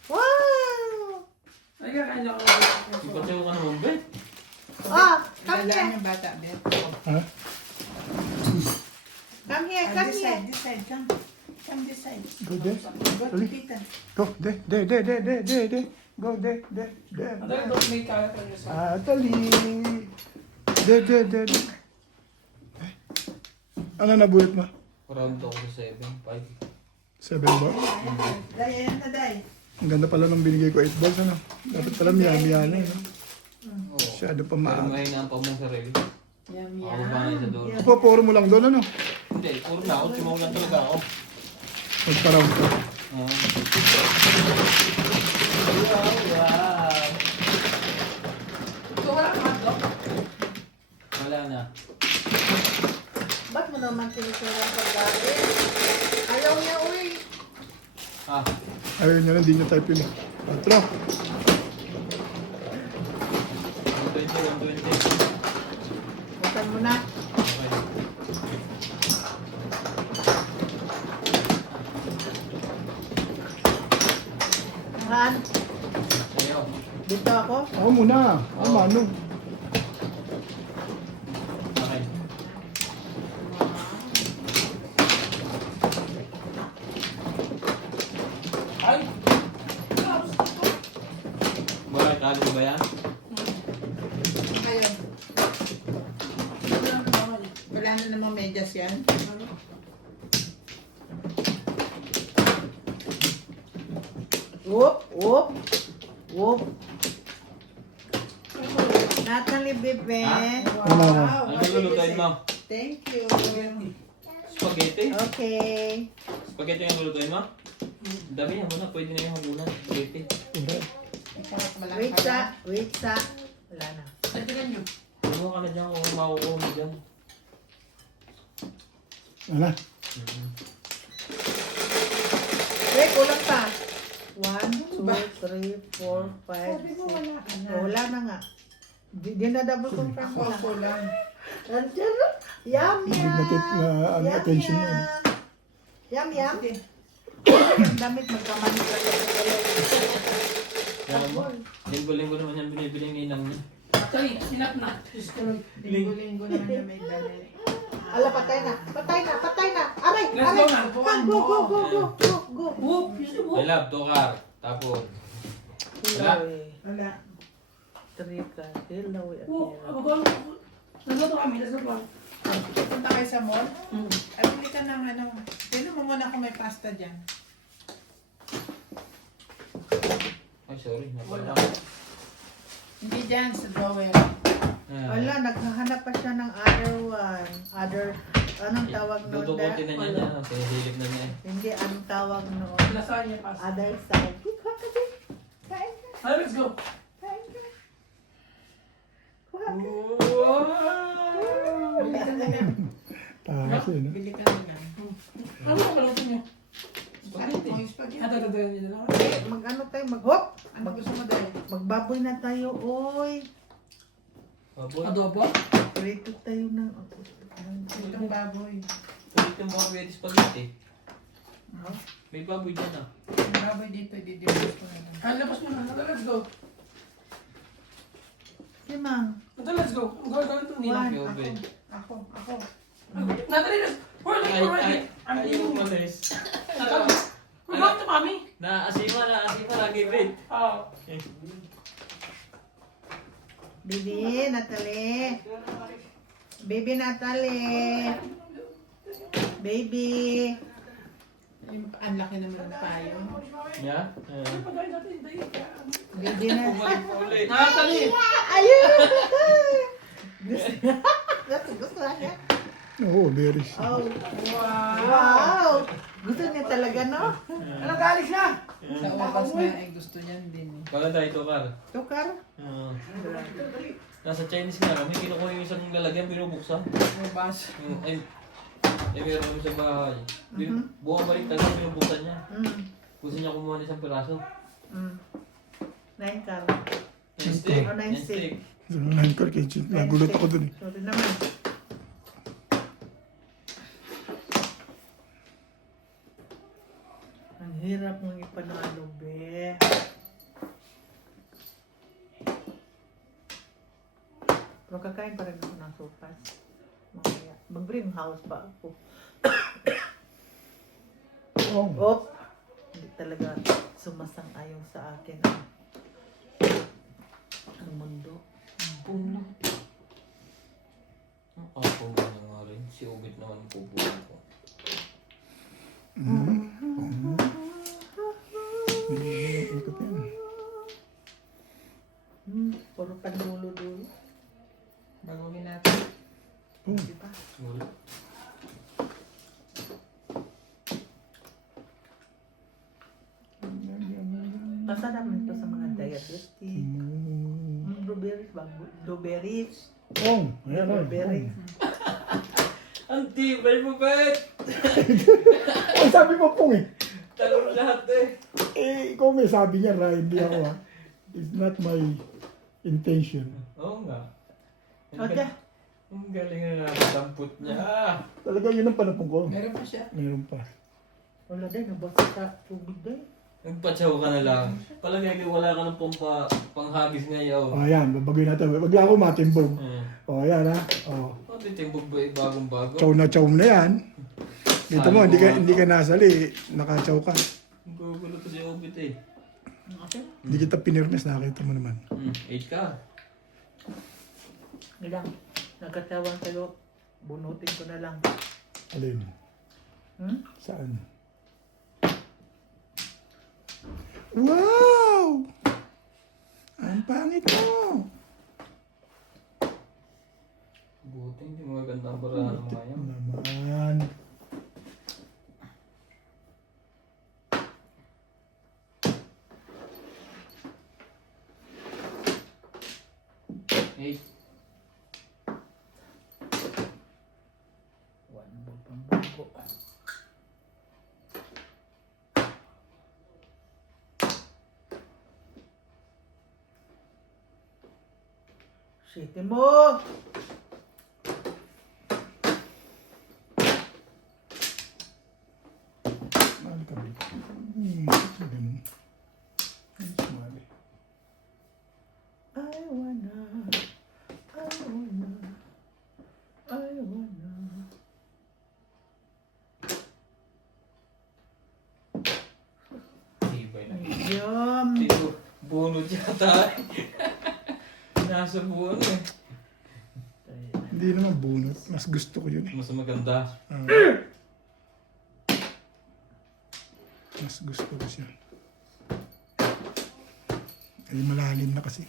Wow! Ipatsaw ka naman, Bet. Oh, Ang come ganda here! niya bata, Bet. Ha? Come here, come here! This side, come. Come this side. Go there. Go to Dali. Tita. Go, de. Go, de. Atali! De. Eh. Ano nabulot mo? Round ako sa 7, 5. 7 ba? Day, ayan na, Day. Ang ganda pala nung binigay ko 8 balls, ano? Dapat pala miyami-yami, no? Oo. Masyado pa Pero maaga. mahina pa mong sarili. Yum, Ako ba ngayon sa doon? Pupuro mo lang doon, ano? Hindi, puro na ako. Simaw lang talaga ako. Magpa-round ka. Oo. Wow! Ito, wala kang hotdog? Wala na. Ba't mo naman kinikira ang pagkain? Ayaw niya, uy. Ah, Ayun niya lang, hindi niya type yun eh. 4. 120. Bukan mo na. Okay. Han, Sa'yo. dito ako. Ako muna. Ako mano. Okay. Ay! Bakit? Alis ba yan? Ayun. Wala na namang medyas yan. Whoop, whoop, whoop. Natalie Bebe. Wow! Ano lulutuin mo? Thank you. Spaghetti? Okay. Spaghetti yung lulutuin mo? Dami yan mo na. Pwede na yung habunan. Spaghetti. Wait sa. Wala na. Tatigan nyo. Kumuha ka na dyan kung makukuha mo dyan. Wala. Wait, kulang pa. 1, 2, 3, 4, 5, 6. Wala na nga. Di na double confirm mo lang. Ako lang. Nandiyan na. Yum, Hindi yum. na ano, Yum, attention mo. yum. Yum, yum. Sige. Ang damit magkamani ka lang. Kaya mo, linggo-linggo naman yan binibili ng inang niya. Actually, sinap na. Linggo-linggo naman na may damit. Ala, patay na. Patay na, patay na. Aray, Let's aray. go na. Go, go, go, go, go, go, go. Whoop! Yun mo. I love, tukar. Tapos, Hello, Wala. Trika. Hello, Whoop! Akira. Ako ba? Nagluto kami. Let's go. Punta kayo sa mall? Ay, bili ka ng ano. Tignan mo muna kung may pasta dyan. ay sorry, Wala. napala. Hindi dyan, sa drawer. Wala, naghahanap pa siya ng other one. Anong tawag noon? Dudukutin na niya niya. Sinihilip na niya eh. Hindi, anong tawag noon? Lasagna pasta. Other side. Kuha ka din. Kain ka, Ay, let's go. kain ka. Kuha ka. Bili ka na lang. Takas eh, no? Bili ka na lang. Ano ang maluto niyo? Spaghetti. Ano, spaghetti. Dagdagan niyo na lang. Mag-ano tayo, mag-hop. Ano gusto mo dahil? Magbaboy na tayo, oy. Baboy. Adobo? Prito tayo ng... Itong baboy. Pwede yung baboy at spaghetti. May baboy dyan ah. Yung baboy dito, didibos ko na lang. Labas mo na. Let's go. Si Mang. Let's go. Go to One. Yung bed. Ako. Natalie, we're late already. I'm Ayaw leaving. umalis. Natalie, we're going to mommy. Naasima lagi, bed. Oh. Bibi, Natalie. Baby Natalie. Baby. Ang laki naman ng payo. Yeah? Baby na. Bumalik pa ulit. Natalie! Ayun! Gusto niya. Oo, berries. Oh, wow! Gusto niya talaga, no? Ano galis na? Sa wakas na ay gusto niyan din eh. Baka tayo tukar. Tukar. Nasa Chinese nga kami, kinukuha yung isang lalagyan, binubuksan. Wakas. Meron kami sa bahay. Buwang balik talaga, binubuksan niya. Mm. Gusto niya kumuha ng isang piraso. Mm. 9 car. Nine stick. Oh, nine stick. Nagulat nagulat ako dun eh. Sorry naman. Ang hirap mong ipanalo, be. Pero kakain pa rin ako ng sopas. Mamaya. Mag-dream house pa ako. Oh. Oh! Hindi talaga sumasang-ayon sa akin ang mundo. Puno. Ako mo na nga rin. Si Ubit naman pupuno ko. Ikot yan. Puro pandulo-dulo. Baguhin natin. Di ba? Wala. Basta naman to sa mga diabetes. Blueberries ba? Blueberries. Oh, ayan oh. Blueberries. Ang tibay mo, Bet! Oh, sabi mo pong eh. Talong lahat eh. Ikaw may sabi niya, Ray, hindi ako ah. It's not my intention. Oo nga. Okay. Ang galing na nakatampot niya. Talaga yun ang panapong ko. Meron pa siya. Meron pa. Wala din, nabasa sa tubig din. Nagpatsaw ka na lang. Palagay ko wala ka ng panghagis ngayon. O yan, babagoy natin. Wag lang ako matimbog. O yan ha. O. Pati timbog ba bagong bago? Chow na yan. Dito mo, hindi ka nasali. Nakachow ka. Ang gugulo to si Obit eh. Okay. Hindi kita pinirmes, nakita mo naman. 8 ka. Ilang, nagkatawan kayo, bunutin ko na lang. Alin? Hmm? Saan? Wow! Ang pangit mo! Buti hindi mo maganda ang barahan mo ngayon. Naman. Hey, One mo pang bago. City mo! Mahal ka ba? Ganun. Ay, sumali. I wanna. tibay na. Yum! Tito, bunod yata. Nasa buwan eh. Hindi naman bunot. Mas gusto ko yun eh. Mas maganda. Mas gusto ko siya. Ay, malalim na kasi.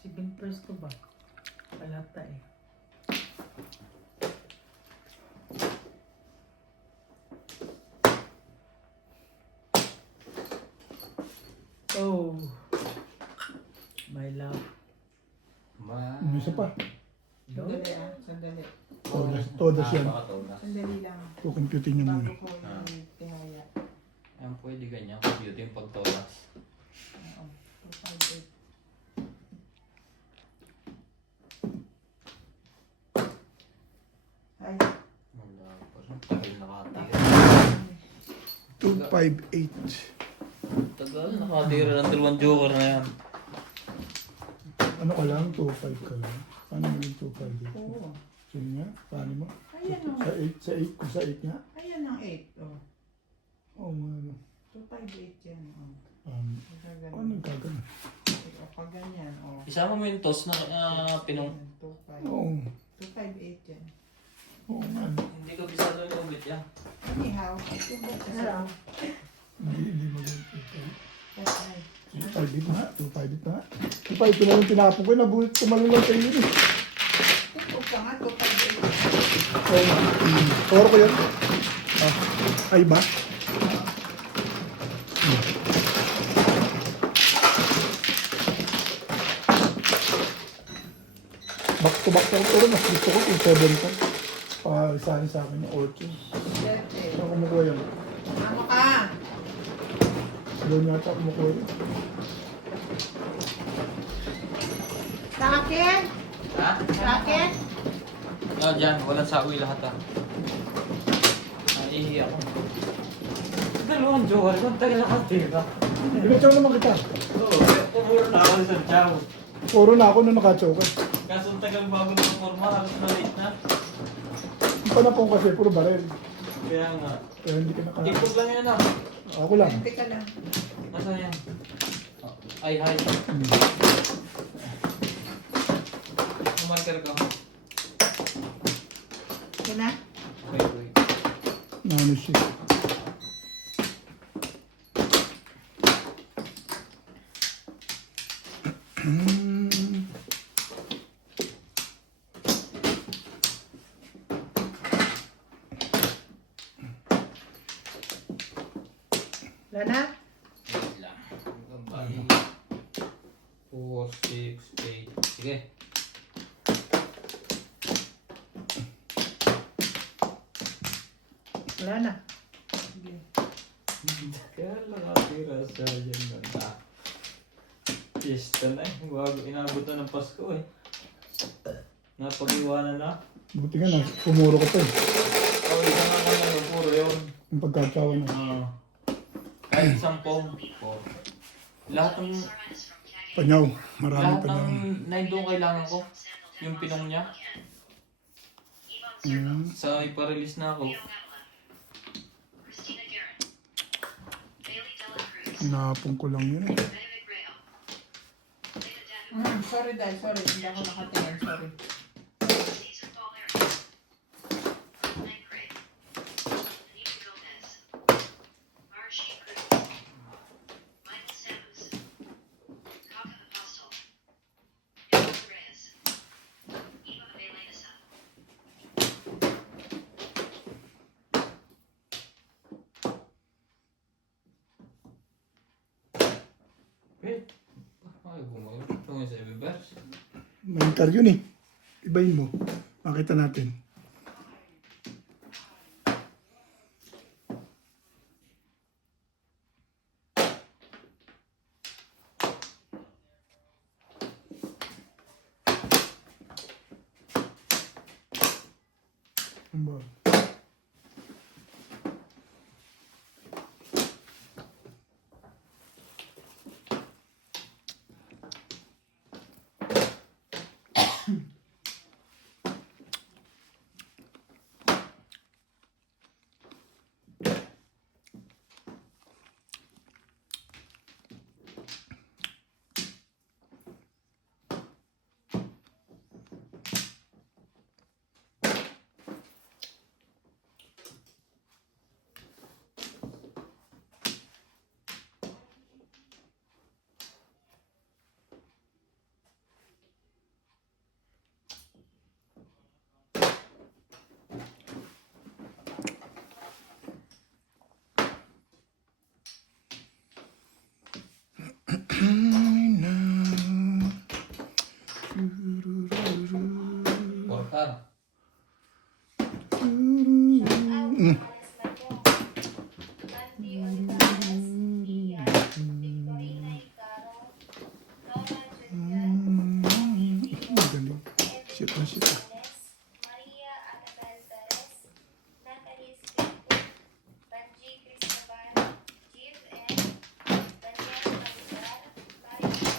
Si Bimpers ko ba? Palata eh. Oh. My love. May isa pa. Sandali ah, sandali. Todas yan. Baka todas. Sandali lang. Kukumputin niya Bago muna. ko yung tihaya. Ayan, pwede ganyan. Computer yung pagtodas. Oo. 258. Ay, Wala pa rin. Tagal nakatira. 258. Tagal nakatira ng dalawang joker na yan. Ano ka lang? 25 ka lang. Paano mo yung 258? oo. Sige nga, paano mo? Ayan o. Sa 8, sa 8, kung sa 8 nga. Ayan ang 8. Oh. Oo, ano. 258 yan. Oh. Ano gagawin? O pag ganyan. Oh. Isama mo yung toss na pinong... 25. Oo. 258 yan. Oo nga. Hindi ka bisado yung ubit yan. Anyhow, tubok ka sa Hindi maganda. That's right. 258 na. 258 na. 258 na yung tinapon ko. Nabulit ko malulang kayo yun eh. Tubok ka nga, 258. Oo nga. Toro ko yun. Ay ba? Back to back ako. Pero mas gusto ko yung 7 ko. Isahin sa akin yung 8. Saan kumukuha yan? Ano ka? Doon yata kumukuha yan. Sa akin? Ha? Sa akin? No, dyan. Walang sawi lahat ah. Naiihi ako. Dalawang joker ko. Tagal nakatira. Pinatsaw naman kita. Oo. Pumuro na ako sa chow. Puro na ako nung nakachaw ka. Kaso ang tagal bago ng forma. Halos na late na. Yung panapong kasi puro barel. Kaya nga. Kaya hindi ka naka... Tikot lang yan ah. Ako lang. Teka lang. Nasaan yan? Oh. Ay, hi. Marker ka. Yan na? Wait, wait. Ano siya? Wala na? Wait lang. Bali. 4, 6, 8. Sige. Wala na. Sige. Kaya lang natira sa dyan na. Pista na eh. Inabot na ng Pasko eh. Napag-iwanan na. Buti nga na, pumuro ko pa eh. Oh, isa nga kanya. Puro yun. Yung pagkakawa na. Kahit 10. Oh. Lahat ng Panyaw, marami lahat panyaw. ng naindong kailangan ko. Yung pinong niya. Sa iparelease na ako. Inapong ko lang yun eh. Sorry dahil, sorry. Hindi ako nakatingin, sorry. Wait. Ay, bumayo. Ito nga sa Eververse. May car yun eh. Ibahin mo. Makita natin. Ano ba? Portar. Andy Olivares, Ian, Victorina Icaro, Nora Julian, Magaling. Shit na shit. Maria Annabel Perez, Natalie Escrito, Banji Cristoban, Jiv N, Daniel Maligar, Maria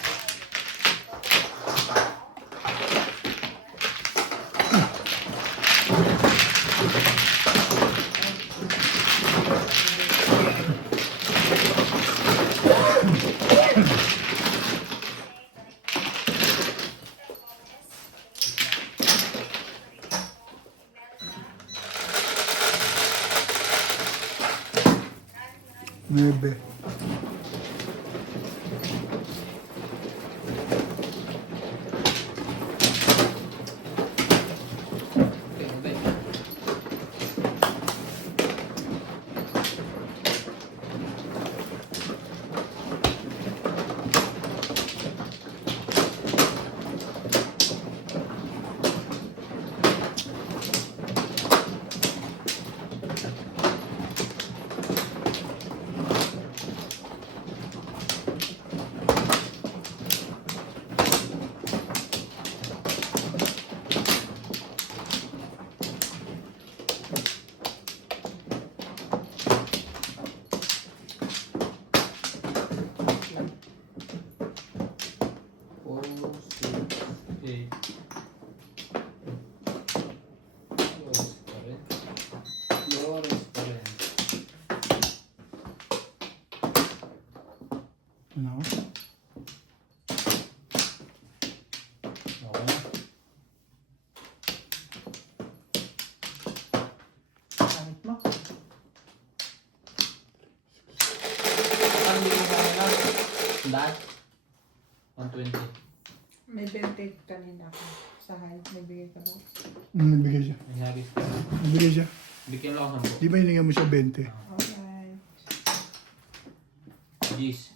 Nuebe. Okay, okay. Ano? Gamit mo. Saan bigay sa kanila? Dahil? 120. May 20 kanina ako. Sa high, may bigay ka ba? Nagbigay siya. May habis ka. Nagbigay siya. Bigyan lang ako 10. Di ba hininga mo siya 20? Alright. Gis.